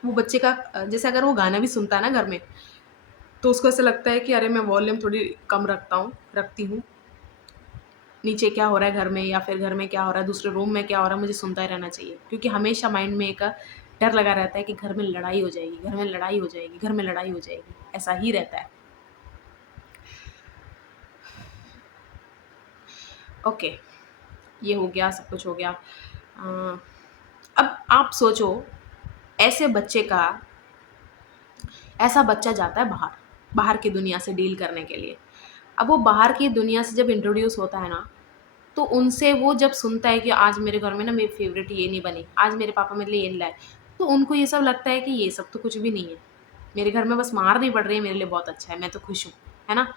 वो बच्चे का जैसे अगर वो गाना भी सुनता है ना घर में, तो उसको ऐसा लगता है कि अरे मैं वॉल्यूम थोड़ी कम रखती हूँ। नीचे क्या हो रहा है घर में, या फिर घर में क्या हो रहा है, दूसरे रूम में क्या हो रहा है, मुझे सुनता ही रहना चाहिए। क्योंकि हमेशा माइंड में एक डर लगा रहता है कि घर में लड़ाई हो जाएगी, घर में लड़ाई हो जाएगी, घर में लड़ाई हो जाएगी, ऐसा ही रहता है। ओके, ये हो गया, सब कुछ हो गया। अब आप सोचो, ऐसे बच्चे का ऐसा बच्चा जाता है बाहर की दुनिया से डील करने के लिए। अब वो बाहर की दुनिया से जब इंट्रोड्यूस होता है ना, तो उनसे वो जब सुनता है कि आज मेरे घर में ना मेरी फ़ेवरेट ये नहीं बनी, आज मेरे पापा मेरे लिए ये नहीं लाए, तो उनको ये सब लगता है कि ये सब तो कुछ भी नहीं है। मेरे घर में बस मार नहीं पड़ रही है, मेरे लिए बहुत अच्छा है, मैं तो खुश हूँ, है ना?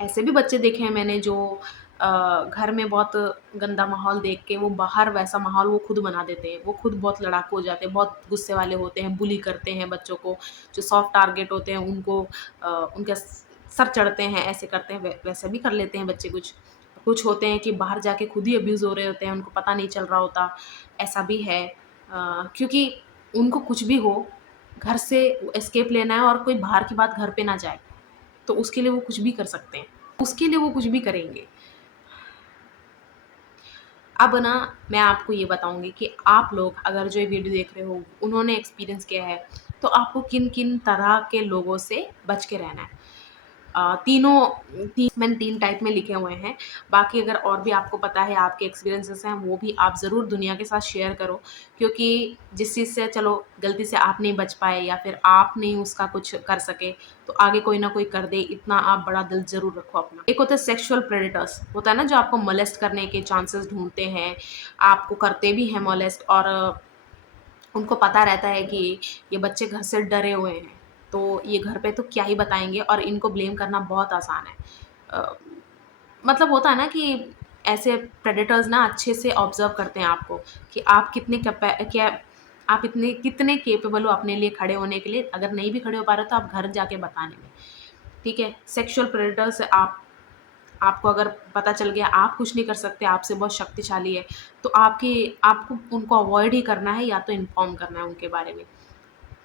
ऐसे भी बच्चे देखे हैं मैंने जो घर में बहुत गंदा माहौल देख के वो बाहर वैसा माहौल वो खुद बना देते हैं। वो खुद बहुत लड़ाकू हो जाते हैं, बहुत गुस्से वाले होते हैं, बुली करते हैं बच्चों को। जो सॉफ्ट टारगेट होते हैं उनको उनके सर चढ़ते हैं, ऐसे करते हैं, वैसे भी कर लेते हैं बच्चे कुछ। कुछ होते हैं कि बाहर जाके खुद ही अब्यूज़ हो रहे होते हैं, उनको पता नहीं चल रहा होता, ऐसा भी है। क्योंकि उनको कुछ भी हो, घर से एस्केप लेना है और कोई बाहर की बात घर पे ना जाए। तो उसके लिए वो कुछ भी कर सकते हैं। उसके लिए वो कुछ भी करेंगे। अब ना मैं आपको ये बताऊँगी कि आप लोग अगर जो ये वीडियो देख रहे हो, उन्होंने एक्सपीरियंस किया है, तो आपको किन-किन तरह के लोगों से बच के रहना है। तीनों मैंने 3 टाइप में लिखे हुए हैं। बाकी अगर और भी आपको पता है, आपके एक्सपीरियंसेस हैं, वो भी आप ज़रूर दुनिया के साथ शेयर करो। क्योंकि जिस चीज़ से चलो गलती से आप नहीं बच पाए या फिर आप नहीं उसका कुछ कर सके, तो आगे कोई ना कोई कर दे, इतना आप बड़ा दिल ज़रूर रखो अपना। एक होता है सेक्सुअल प्रेडेटर्स, होता है ना जो आपको मोलेस्ट करने के चांसेस ढूँढते हैं, आपको करते भी हैं मोलेस्ट, और उनको पता रहता है कि ये बच्चे घर से डरे हुए हैं, तो ये घर पे तो क्या ही बताएँगे, और इनको ब्लेम करना बहुत आसान है। अ, मतलब होता है ना कि ऐसे प्रेडेटर्स ना अच्छे से ऑब्ज़र्व करते हैं आपको कि आप कितने आप इतने कितने केपेबल हो अपने लिए खड़े होने के लिए। अगर नहीं भी खड़े हो पा रहे हो तो आप घर जाके बताने में, ठीक है। सेक्सुअल प्रेडेटर से आपको अगर पता चल गया आप कुछ नहीं कर सकते, आपसे बहुत शक्तिशाली है, तो आपको उनको अवॉइड ही करना है, या तो इन्फॉर्म करना है उनके बारे में।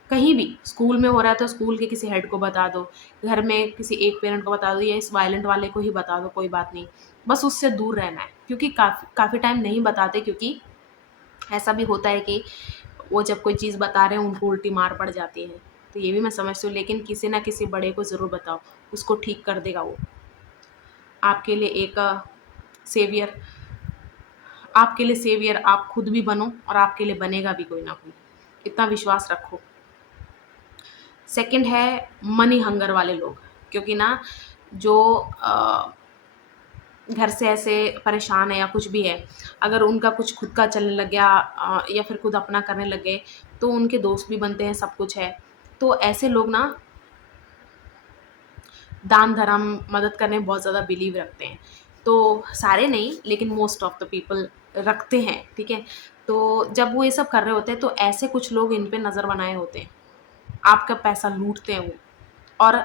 कहीं भी स्कूल में हो रहा है तो स्कूल के किसी हेड को बता दो, घर में किसी एक पेरेंट को बता दो, या इस वायलेंट वाले को ही बता दो, कोई बात नहीं। बस उससे दूर रहना है, क्योंकि काफ़ी टाइम नहीं बताते, क्योंकि ऐसा भी होता है कि वो जब कोई चीज़ बता रहे हैं उनको उल्टी मार पड़ जाती है। तो ये भी मैं समझती हूँ, लेकिन किसी ना किसी बड़े को ज़रूर बताओ, उसको ठीक कर देगा वो। आपके लिए एक सेवियर आपके लिए सेवियर आप खुद भी बनो, और आपके लिए बनेगा भी कोई ना कोई, इतना विश्वास रखो। सेकंड है मनी हंगर वाले लोग, क्योंकि ना जो घर से ऐसे परेशान है या कुछ भी है, अगर उनका कुछ खुद का चलने लग गया या फिर खुद अपना करने लग गए, तो उनके दोस्त भी बनते हैं, सब कुछ है। तो ऐसे लोग ना दान धर्म मदद करने में बहुत ज़्यादा बिलीव रखते हैं। तो सारे नहीं, लेकिन मोस्ट ऑफ द पीपल रखते हैं, ठीक है। तो जब वो ये सब कर रहे होते हैं, तो ऐसे कुछ लोग इन पे नज़र बनाए होते हैं, आपका पैसा लूटते हैं वो। और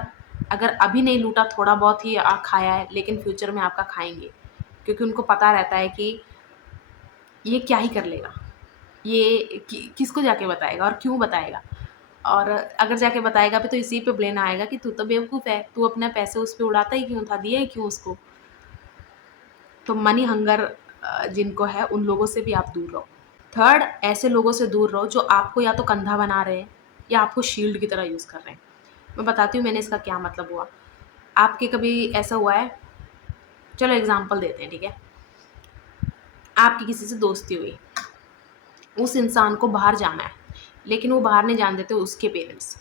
अगर अभी नहीं लूटा, थोड़ा बहुत ही खाया है, लेकिन फ्यूचर में आपका खाएंगे, क्योंकि उनको पता रहता है कि ये क्या ही कर लेगा, ये किसको जाके बताएगा और क्यों बताएगा। और अगर जाके बताएगा भी तो इसी पे ब्लेम आएगा कि तू तो बेवकूफ़ है, तू अपने पैसे उस पे उड़ाता ही क्यों था, दिए ही क्यों उसको। तो मनी हंगर जिनको है, उन लोगों से भी आप दूर रहो। थर्ड, ऐसे लोगों से दूर रहो जो आपको या तो कंधा बना रहे हैं, या आपको शील्ड की तरह यूज़ कर रहे हैं। मैं बताती हूँ मैंने इसका क्या मतलब हुआ। आपके कभी ऐसा हुआ है, चलो एग्ज़ाम्पल देते हैं, ठीक है। आपकी किसी से दोस्ती हुई, उस इंसान को बाहर जाना है, लेकिन वो बाहर नहीं जाने देते उसके पेरेंट्स।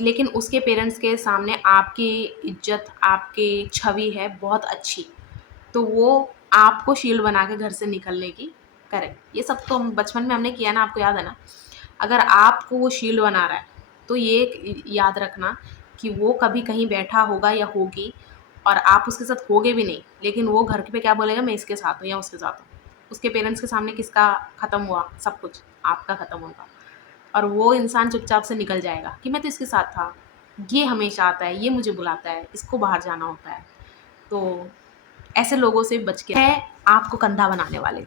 लेकिन उसके पेरेंट्स के सामने आपकी इज़्ज़त, आपकी छवि है बहुत अच्छी, तो वो आपको शील्ड बना के घर से निकलने की करें। ये सब तो बचपन में हमने किया ना, आपको याद है ना? अगर आपको वो शील्ड बना रहा है, तो ये याद रखना कि वो कभी कहीं बैठा होगा या होगी, और आप उसके साथ होगे भी नहीं, लेकिन वो घर पे क्या बोलेगा, मैं इसके साथ हूँ या उसके साथ हूँ। उसके पेरेंट्स के सामने किसका ख़त्म हुआ? सब कुछ आपका ख़त्म होगा। और वो इंसान चुपचाप से निकल जाएगा कि मैं तो इसके साथ था, ये हमेशा आता है, ये मुझे बुलाता है, इसको बाहर जाना होता है। तो ऐसे लोगों से बच के है, आपको कंधा बनाने वाले।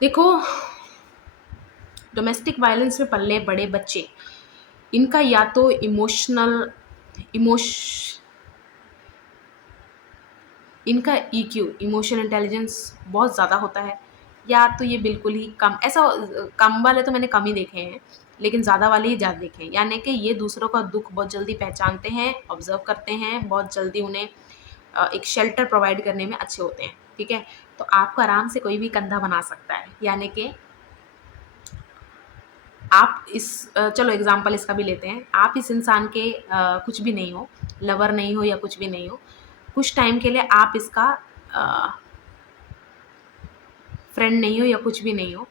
देखो, डोमेस्टिक वायलेंस में पले बड़े बच्चे, इनका या तो इमोश इनका ईक्यू, इमोशनल इंटेलिजेंस बहुत ज़्यादा होता है, या तो ये बिल्कुल ही कम। ऐसा कम वाले तो मैंने कम ही देखे हैं, लेकिन ज़्यादा वाले ही ज़्यादा देखे हैं। यानी कि ये दूसरों का दुःख बहुत जल्दी पहचानते हैं, ऑब्ज़र्व करते हैं, बहुत जल्दी उन्हें एक शेल्टर प्रोवाइड करने में अच्छे होते हैं, ठीक है। तो आपको आराम से कोई भी कंधा बना सकता है। यानी कि आप चलो एग्ज़ाम्पल इसका भी लेते हैं। आप इस इंसान के कुछ भी नहीं हो, लवर नहीं हो या कुछ भी नहीं हो, कुछ टाइम के लिए आप इसका अ, फ्रेंड नहीं हो या कुछ भी नहीं हो,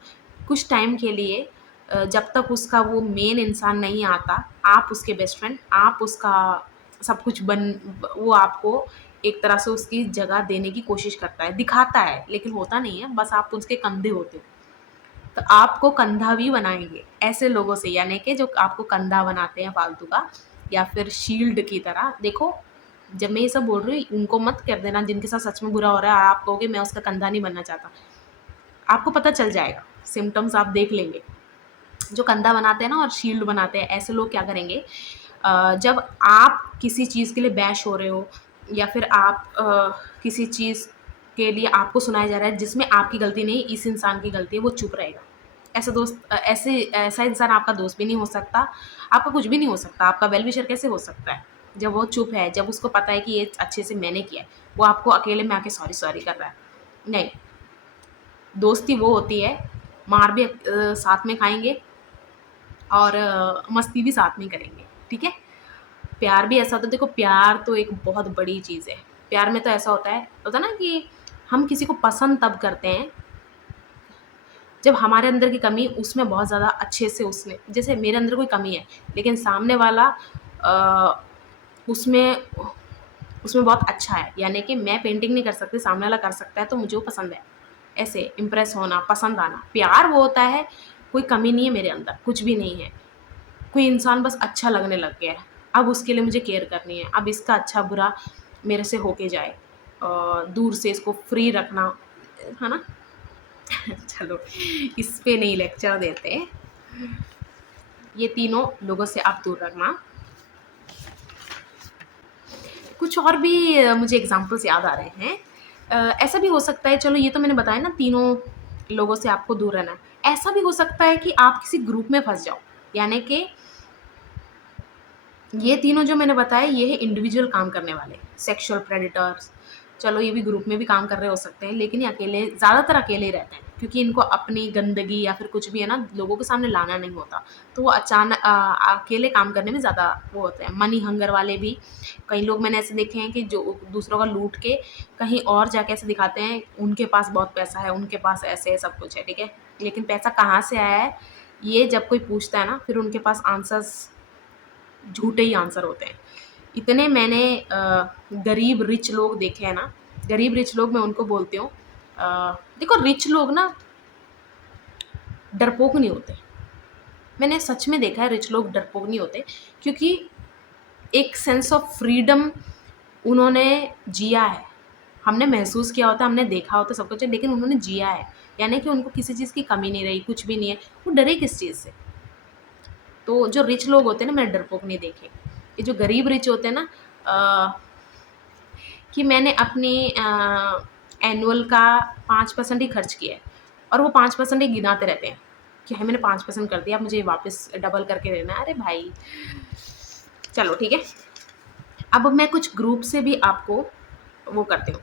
कुछ टाइम के लिए जब तक उसका वो मेन इंसान नहीं आता, आप उसके बेस्ट फ्रेंड, आप उसका सब कुछ वो आपको एक तरह से उसकी जगह देने की कोशिश करता है, दिखाता है, लेकिन होता नहीं है, बस आप उसके कंधे होते हो। तो आपको कंधा भी बनाएँगे ऐसे लोगों से, यानी कि जो आपको कंधा बनाते हैं फालतू का, या फिर शील्ड की तरह। देखो, जब मैं ये सब बोल रही हूँ, उनको मत कर देना जिनके साथ सच में बुरा हो रहा है, और आप कहोगे मैं उसका कंधा नहीं बनना चाहता। आपको पता चल जाएगा, सिम्पटम्स आप देख लेंगे। जो कंधा बनाते हैं ना और शील्ड बनाते हैं, ऐसे लोग क्या करेंगे, जब आप किसी चीज़ के लिए बैश हो रहे हो, या फिर आप किसी चीज़ के लिए आपको सुनाया जा रहा है जिसमें आपकी गलती नहीं, इस इंसान की गलती है, वो चुप रहेगा। ऐसा इंसान आपका दोस्त भी नहीं हो सकता, आपका कुछ भी नहीं हो सकता, आपका वेल विशर कैसे हो सकता है? जब वो चुप है, जब उसको पता है कि ये अच्छे से मैंने किया है, वो आपको अकेले में आके सॉरी सॉरी कर रहा है। नहीं, दोस्ती वो होती है, मार भी साथ में खाएँगे, और मस्ती भी साथ में करेंगे, ठीक है? प्यार भी ऐसा होता है, देखो प्यार तो एक बहुत बड़ी चीज़ है। प्यार में तो ऐसा होता है ना कि हम किसी को पसंद तब करते हैं, जब हमारे अंदर की कमी उसमें बहुत ज़्यादा अच्छे से उसने, जैसे मेरे अंदर कोई कमी है, लेकिन सामने वाला अ, उसमें उसमें बहुत अच्छा है, यानी कि मैं पेंटिंग नहीं कर सकती, सामने वाला कर सकता है, तो मुझे वो पसंद है। ऐसे इम्प्रेस होना, पसंद आना। प्यार वो होता है कोई कमी नहीं है मेरे अंदर, कुछ भी नहीं है। कोई इंसान बस अच्छा लगने लग गया है, अब उसके लिए मुझे केयर करनी है, अब इसका अच्छा बुरा मेरे से होके जाए, दूर से इसको फ्री रखना, है ना। चलो, इस पे नहीं लेक्चर देते। ये तीनों लोगों से आप दूर रखना। कुछ और भी मुझे एग्जांपल्स याद आ रहे हैं। ऐसा भी हो सकता है, चलो ये तो मैंने बताया ना, तीनों लोगों से आपको दूर रहना है। ऐसा भी हो सकता है कि आप किसी ग्रुप में फंस जाओ, यानी कि ये तीनों जो मैंने बताए ये है इंडिविजुअल काम करने वाले, सेक्सुअल प्रेडिटर्स। चलो ये भी ग्रुप में भी काम कर रहे हो सकते हैं, लेकिन ये अकेले, ज़्यादातर अकेले ही रहते हैं, क्योंकि इनको अपनी गंदगी या फिर कुछ भी है ना लोगों के सामने लाना नहीं होता। तो वो अचानक अकेले काम करने में ज़्यादा वो होते हैं। मनी हंगर वाले भी कई लोग मैंने ऐसे देखे हैं कि जो दूसरों का लूट के कहीं और जाके ऐसे दिखाते हैं उनके पास बहुत पैसा है, उनके पास ऐसे है, सब कुछ है, ठीक है। लेकिन पैसा कहाँ से आया है ये जब कोई पूछता है ना, फिर उनके पास आंसर्स झूठे ही आंसर होते हैं। इतने मैंने गरीब रिच लोग देखे हैं ना, गरीब रिच लोग मैं उनको बोलती हूँ। देखो रिच लोग ना डरपोक नहीं होते, मैंने सच में देखा है रिच लोग डरपोक नहीं होते, क्योंकि एक सेंस ऑफ फ्रीडम उन्होंने जिया है। हमने महसूस किया होता है, हमने देखा होता सब कुछ है, लेकिन उन्होंने जिया है, यानी कि उनको किसी चीज़ की कमी नहीं रही, कुछ भी नहीं है, वो डरे किस चीज़ से। तो जो रिच लोग होते हैं ना, मैंने डरपोक नहीं देखे। ये जो गरीब रिच होते हैं ना, कि मैंने अपनी एनुअल का 5% ही खर्च किया है, और वो 5% ही गिनाते रहते हैं कि है मैंने 5% कर दिया, अब मुझे वापस डबल करके देना है। अरे भाई, चलो ठीक है। अब मैं कुछ ग्रुप से भी आपको वो करती हूँ।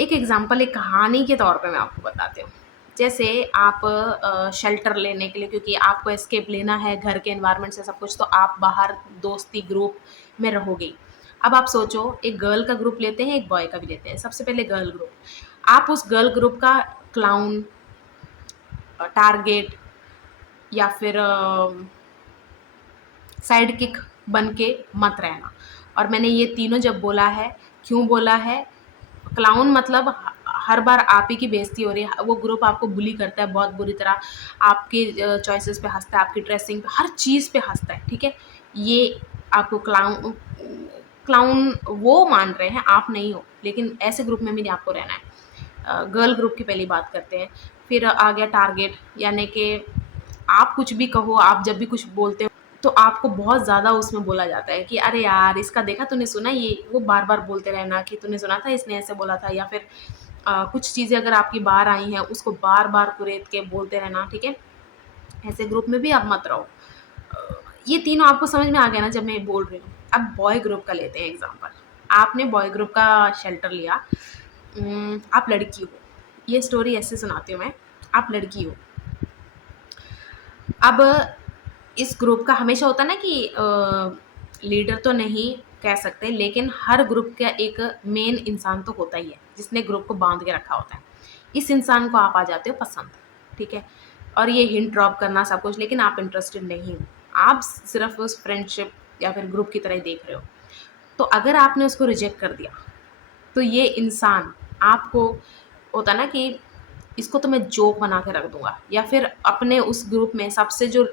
एक एग्जांपल, एक कहानी के तौर पे मैं आपको बताती हूँ। जैसे आप शेल्टर लेने के लिए, क्योंकि आपको एस्केप लेना है घर के एनवायरनमेंट से सब कुछ, तो आप बाहर दोस्ती ग्रुप में रहोगे ही। अब आप सोचो, एक गर्ल का ग्रुप लेते हैं, एक बॉय का भी लेते हैं। सबसे पहले गर्ल ग्रुप, आप उस गर्ल ग्रुप का क्लाउन, टारगेट या फिर साइड किक बन के मत रहना। और मैंने ये तीनों जब बोला है, क्यों बोला है, क्लाउन मतलब हर बार आप ही की बेइज्जती हो रही है, वो ग्रुप आपको बुली करता है बहुत बुरी तरह, आपके चॉइसेस पे हंसता है, आपकी ड्रेसिंग पे, हर चीज़ पे हंसता है, ठीक है। ये आपको क्लाउन क्लाउन वो मान रहे हैं, आप नहीं हो, लेकिन ऐसे ग्रुप में भी नहीं आपको रहना है। गर्ल ग्रुप की पहली बात करते हैं। फिर आ गया टारगेट, यानी कि आप कुछ भी कहो, आप जब भी कुछ बोलते हो तो आपको बहुत ज़्यादा उसमें बोला जाता है कि अरे यार इसका देखा तूने, सुना, ये वो बार बार बोलते रहना कि तूने सुना था इसने ऐसे बोला था, या फिर कुछ चीज़ें अगर आपकी बाहर आई हैं उसको बार बार कुरेद के बोलते रहना, ठीक है। ऐसे ग्रुप में भी आप मत रहो। ये तीनों आपको समझ में आ गया ना जब मैं बोल रही हूँ। अब बॉय ग्रुप का लेते हैं एग्जाम्पल। आपने बॉय ग्रुप का शेल्टर लिया, आप लड़की हो, ये स्टोरी ऐसे सुनाती हूँ मैं। आप लड़की हो, अब इस ग्रुप का हमेशा होता है ना कि लीडर तो नहीं कह सकते, लेकिन हर ग्रुप का एक मेन इंसान तो होता ही है जिसने ग्रुप को बांध के रखा होता है। इस इंसान को आप आ जाते हो पसंद, ठीक है, और ये हिंट ड्रॉप करना सब कुछ, लेकिन आप इंटरेस्टेड नहीं हो, आप सिर्फ उस फ्रेंडशिप या फिर ग्रुप की तरह ही देख रहे हो। तो अगर आपने उसको रिजेक्ट कर दिया, तो ये इंसान आपको, होता ना कि इसको तो मैं जोक बना के रख दूंगा, या फिर अपने उस ग्रुप में सबसे जो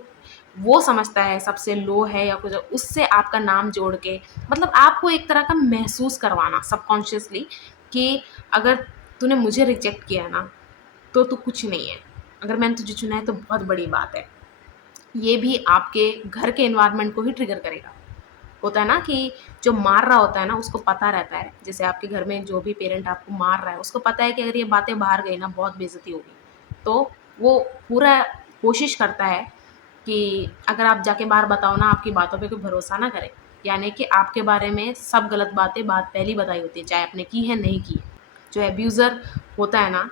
वो समझता है सबसे लो है या कुछ, उससे आपका नाम जोड़ के, मतलब आपको एक तरह का महसूस करवाना सबकॉन्शियसली कि अगर तूने मुझे रिजेक्ट किया ना तो तू कुछ नहीं है, अगर मैंने तुझे चुना है तो बहुत बड़ी बात है। ये भी आपके घर के एनवायरनमेंट को ही ट्रिगर करेगा। होता है ना कि जो मार रहा होता है ना उसको पता रहता है, जैसे आपके घर में जो भी पेरेंट आपको मार रहा है उसको पता है कि अगर ये बातें बाहर गई ना बहुत बेइज्जती होगी, तो वो पूरा कोशिश करता है कि अगर आप जाके बाहर बताओ ना, आपकी बातों पे कोई भरोसा ना करे, यानी कि आपके बारे में सब गलत बातें बात पहली बताई होती है, चाहे आपने की है नहीं की है। जो एब्यूज़र होता है ना,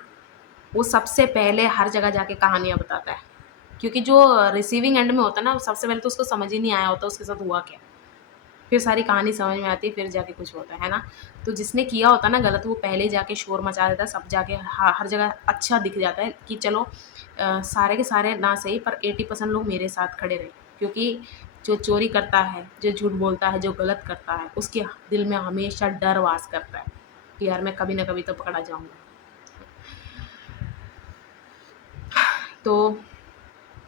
वो सबसे पहले हर जगह जाके कहानियाँ बताता है, क्योंकि जो रिसीविंग एंड में होता है ना, सबसे पहले तो उसको समझ ही नहीं आया होता उसके साथ हुआ क्या, फिर सारी कहानी समझ में आती है, फिर जाके कुछ होता है ना। तो जिसने किया होता है ना गलत, वो पहले ही जाके शोर मचा देता है, सब जाके हर जगह अच्छा दिख जाता है कि चलो सारे के सारे ना सही पर 80% लोग मेरे साथ खड़े रहे, क्योंकि जो चोरी करता है, जो झूठ बोलता है, जो गलत करता है, उसके दिल में हमेशा डर वास करता है कि यार मैं कभी ना कभी तो पकड़ा जाऊंगा। तो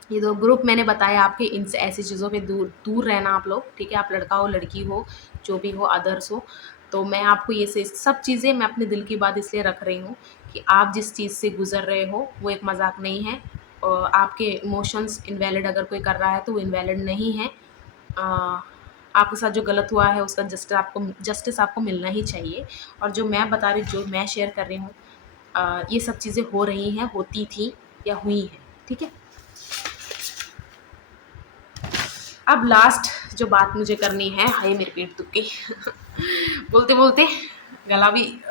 ये 2 ग्रुप मैंने बताया आपके, इनसे ऐसी चीज़ों पे दूर दूर रहना आप लोग, ठीक है? आप लड़का हो, लड़की हो, जो भी हो, अदर्स हो। तो मैं आपको ये से सब चीज़ें मैं अपने दिल की बात इसलिए रख रही हूँ कि आप जिस चीज़ से गुज़र रहे हो, वो एक मज़ाक नहीं है। आपके इमोशंस इनवैलिड अगर कोई कर रहा है, तो वो इनवैलिड नहीं है। अ, आपके साथ जो गलत हुआ है, उसका जस्टिस आपको मिलना ही चाहिए। और जो मैं बता रही हूँ, जो मैं शेयर कर रही हूँ, ये सब चीज़ें हो रही हैं, होती थी या हुई हैं, ठीक है? अब लास्ट जो बात मुझे करनी है, हाय मेरी पेट दुख गई बोलते बोलते गला भी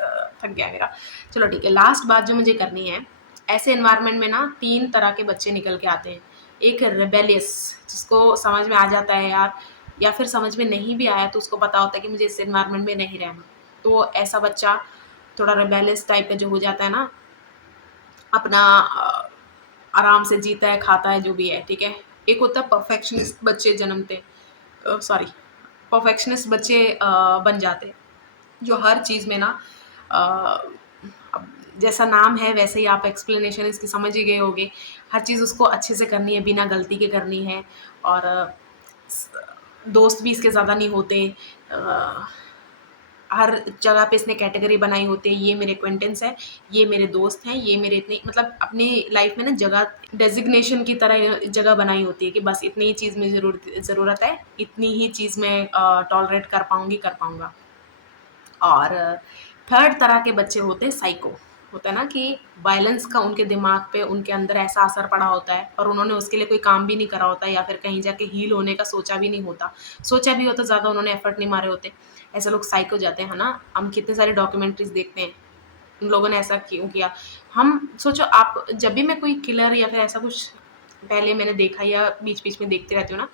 थक गया मेरा। चलो ठीक है, लास्ट बात जो मुझे करनी है, ऐसे एनवायरनमेंट में ना 3 तरह के बच्चे निकल के आते हैं। एक रिबेलियस, जिसको समझ में आ जाता है यार, या फिर समझ में नहीं भी आया तो उसको पता होता है कि मुझे इस एनवायरनमेंट में नहीं रहना। तो ऐसा बच्चा थोड़ा रिबेलियस टाइप का जो हो जाता है ना, अपना आराम से जीता है, खाता है, जो भी है, ठीक है? एक होता है परफेक्शनिस्ट बच्चे जन्मते, सॉरी, परफेक्शनिस्ट बच्चे बन जाते हैं, जो हर चीज़ में ना अ, अब जैसा नाम है वैसे ही आप एक्सप्लेनेशन इसकी समझ ही गए होंगे। हर चीज़ उसको अच्छे से करनी है, बिना गलती के करनी है। और दोस्त भी इसके ज़्यादा नहीं होते। अ, हर जगह पे इसने कैटेगरी बनाई होती है, ये मेरे एक्वेंटेंस है, ये मेरे दोस्त हैं, ये मेरे इतने, मतलब अपनी लाइफ में ना जगह डेजिग्नेशन की तरह जगह बनाई होती है कि बस इतनी ही चीज़ में ज़रूरत है, इतनी ही चीज़ मैं टॉलरेट कर पाऊँगी, कर पाऊँगा। और थर्ड तरह के बच्चे होते हैं साइको। होता है ना कि वायलेंस का उनके दिमाग पे, उनके अंदर ऐसा असर पड़ा होता है और उन्होंने उसके लिए कोई काम भी नहीं करा होता, या फिर कहीं जाके हील होने का सोचा भी नहीं होता। सोचा भी होता, ज़्यादा उन्होंने एफर्ट नहीं मारे होते। ऐसे लोग साइको जाते हैं ना। हम कितने सारे डॉक्यूमेंट्रीज़ देखते हैं, उन लोगों ने ऐसा क्यों किया। हम सोचो, आप जब भी मैं कोई किलर या फिर ऐसा कुछ पहले मैंने देखा या बीच-बीच में देखती रहती हूँ ना,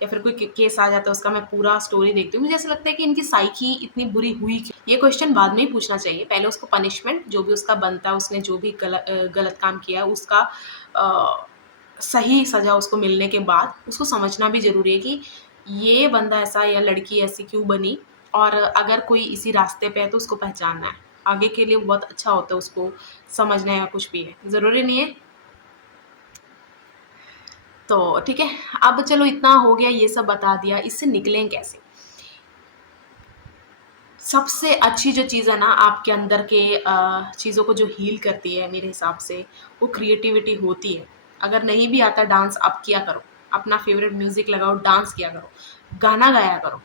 या फिर कोई केस आ जाता है उसका मैं पूरा स्टोरी देखती हूँ, मुझे ऐसा लगता है कि इनकी साइकी इतनी बुरी हुई क्यों? ये क्वेश्चन बाद में ही पूछना चाहिए। पहले उसको पनिशमेंट जो भी उसका बनता है, उसने जो भी गलत काम किया है, उसका सही सज़ा उसको मिलने के बाद उसको समझना भी ज़रूरी है कि ये बंदा ऐसा या लड़की ऐसी क्यों बनी, और अगर कोई इसी रास्ते पे है तो उसको पहचानना है। आगे के लिए बहुत अच्छा होता है उसको समझना है, या कुछ भी है। ज़रूरी नहीं है। तो ठीक है, अब चलो इतना हो गया, ये सब बता दिया, इससे निकलें कैसे? सबसे अच्छी जो चीज़ है ना आपके अंदर के चीज़ों को जो हील करती है मेरे हिसाब से, वो क्रिएटिविटी होती है। अगर नहीं भी आता डांस, आप किया करो। अपना फ़ेवरेट म्यूज़िक लगाओ, डांस किया करो, गाना गाया करो।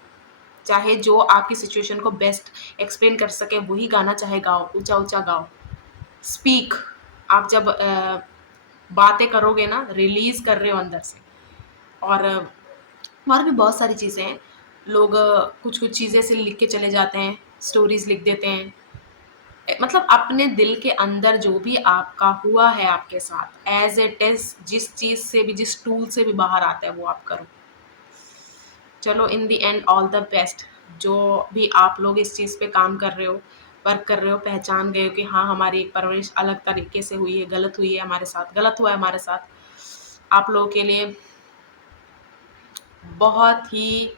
चाहे जो आपकी सिचुएशन को बेस्ट एक्सप्लेन कर सके वही गाना चाहे गाओ, ऊँचा-ऊँचा गाओ। स्पीक, आप जब बातें करोगे ना, रिलीज़ कर रहे हो अंदर से। और और भी बहुत सारी चीज़ें हैं। लोग कुछ-कुछ चीज़ें ऐसे लिख के चले जाते हैं, स्टोरीज़ लिख देते हैं। मतलब अपने दिल के अंदर जो भी आपका हुआ है आपके साथ, एज़ इट इज़, जिस चीज़ से भी, जिस टूल से भी बाहर आता है वो आप करो। चलो, in the end all the best. जो भी आप लोग इस चीज़ पे काम कर रहे हो, वर्क कर रहे हो, पहचान गए हो कि हाँ, हमारी एक परवरिश अलग तरीके से हुई है, गलत हुई है हमारे साथ, गलत हुआ है हमारे साथ। आप लोगों के लिए बहुत ही,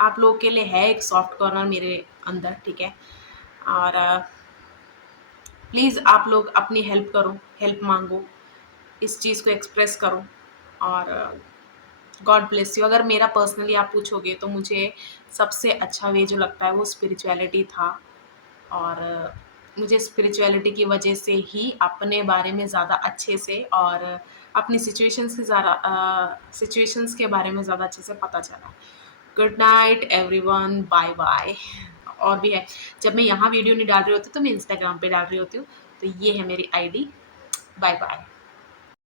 आप लोगों के लिए है एक सॉफ्ट कॉर्नर मेरे अंदर, ठीक है? और प्लीज़ आप लोग अपनी हेल्प करो, हेल्प माँगो, इस चीज़ को एक्सप्रेस करो। और गॉड ब्लेस यू। अगर मेरा पर्सनली आप पूछोगे तो मुझे सबसे अच्छा वे जो लगता है वो स्पिरिचुअलिटी था। और मुझे स्पिरिचुअलिटी की वजह से ही अपने बारे में ज़्यादा अच्छे से, और अपनी सिचुएशंस के बारे में ज़्यादा अच्छे से पता चला। Good night everyone, bye bye. और भी है, जब मैं यहाँ वीडियो नहीं डाल रही होती तो मैं इंस्टाग्राम पे डाल रही होती हूँ। तो ये है मेरी आईडी। Bye bye.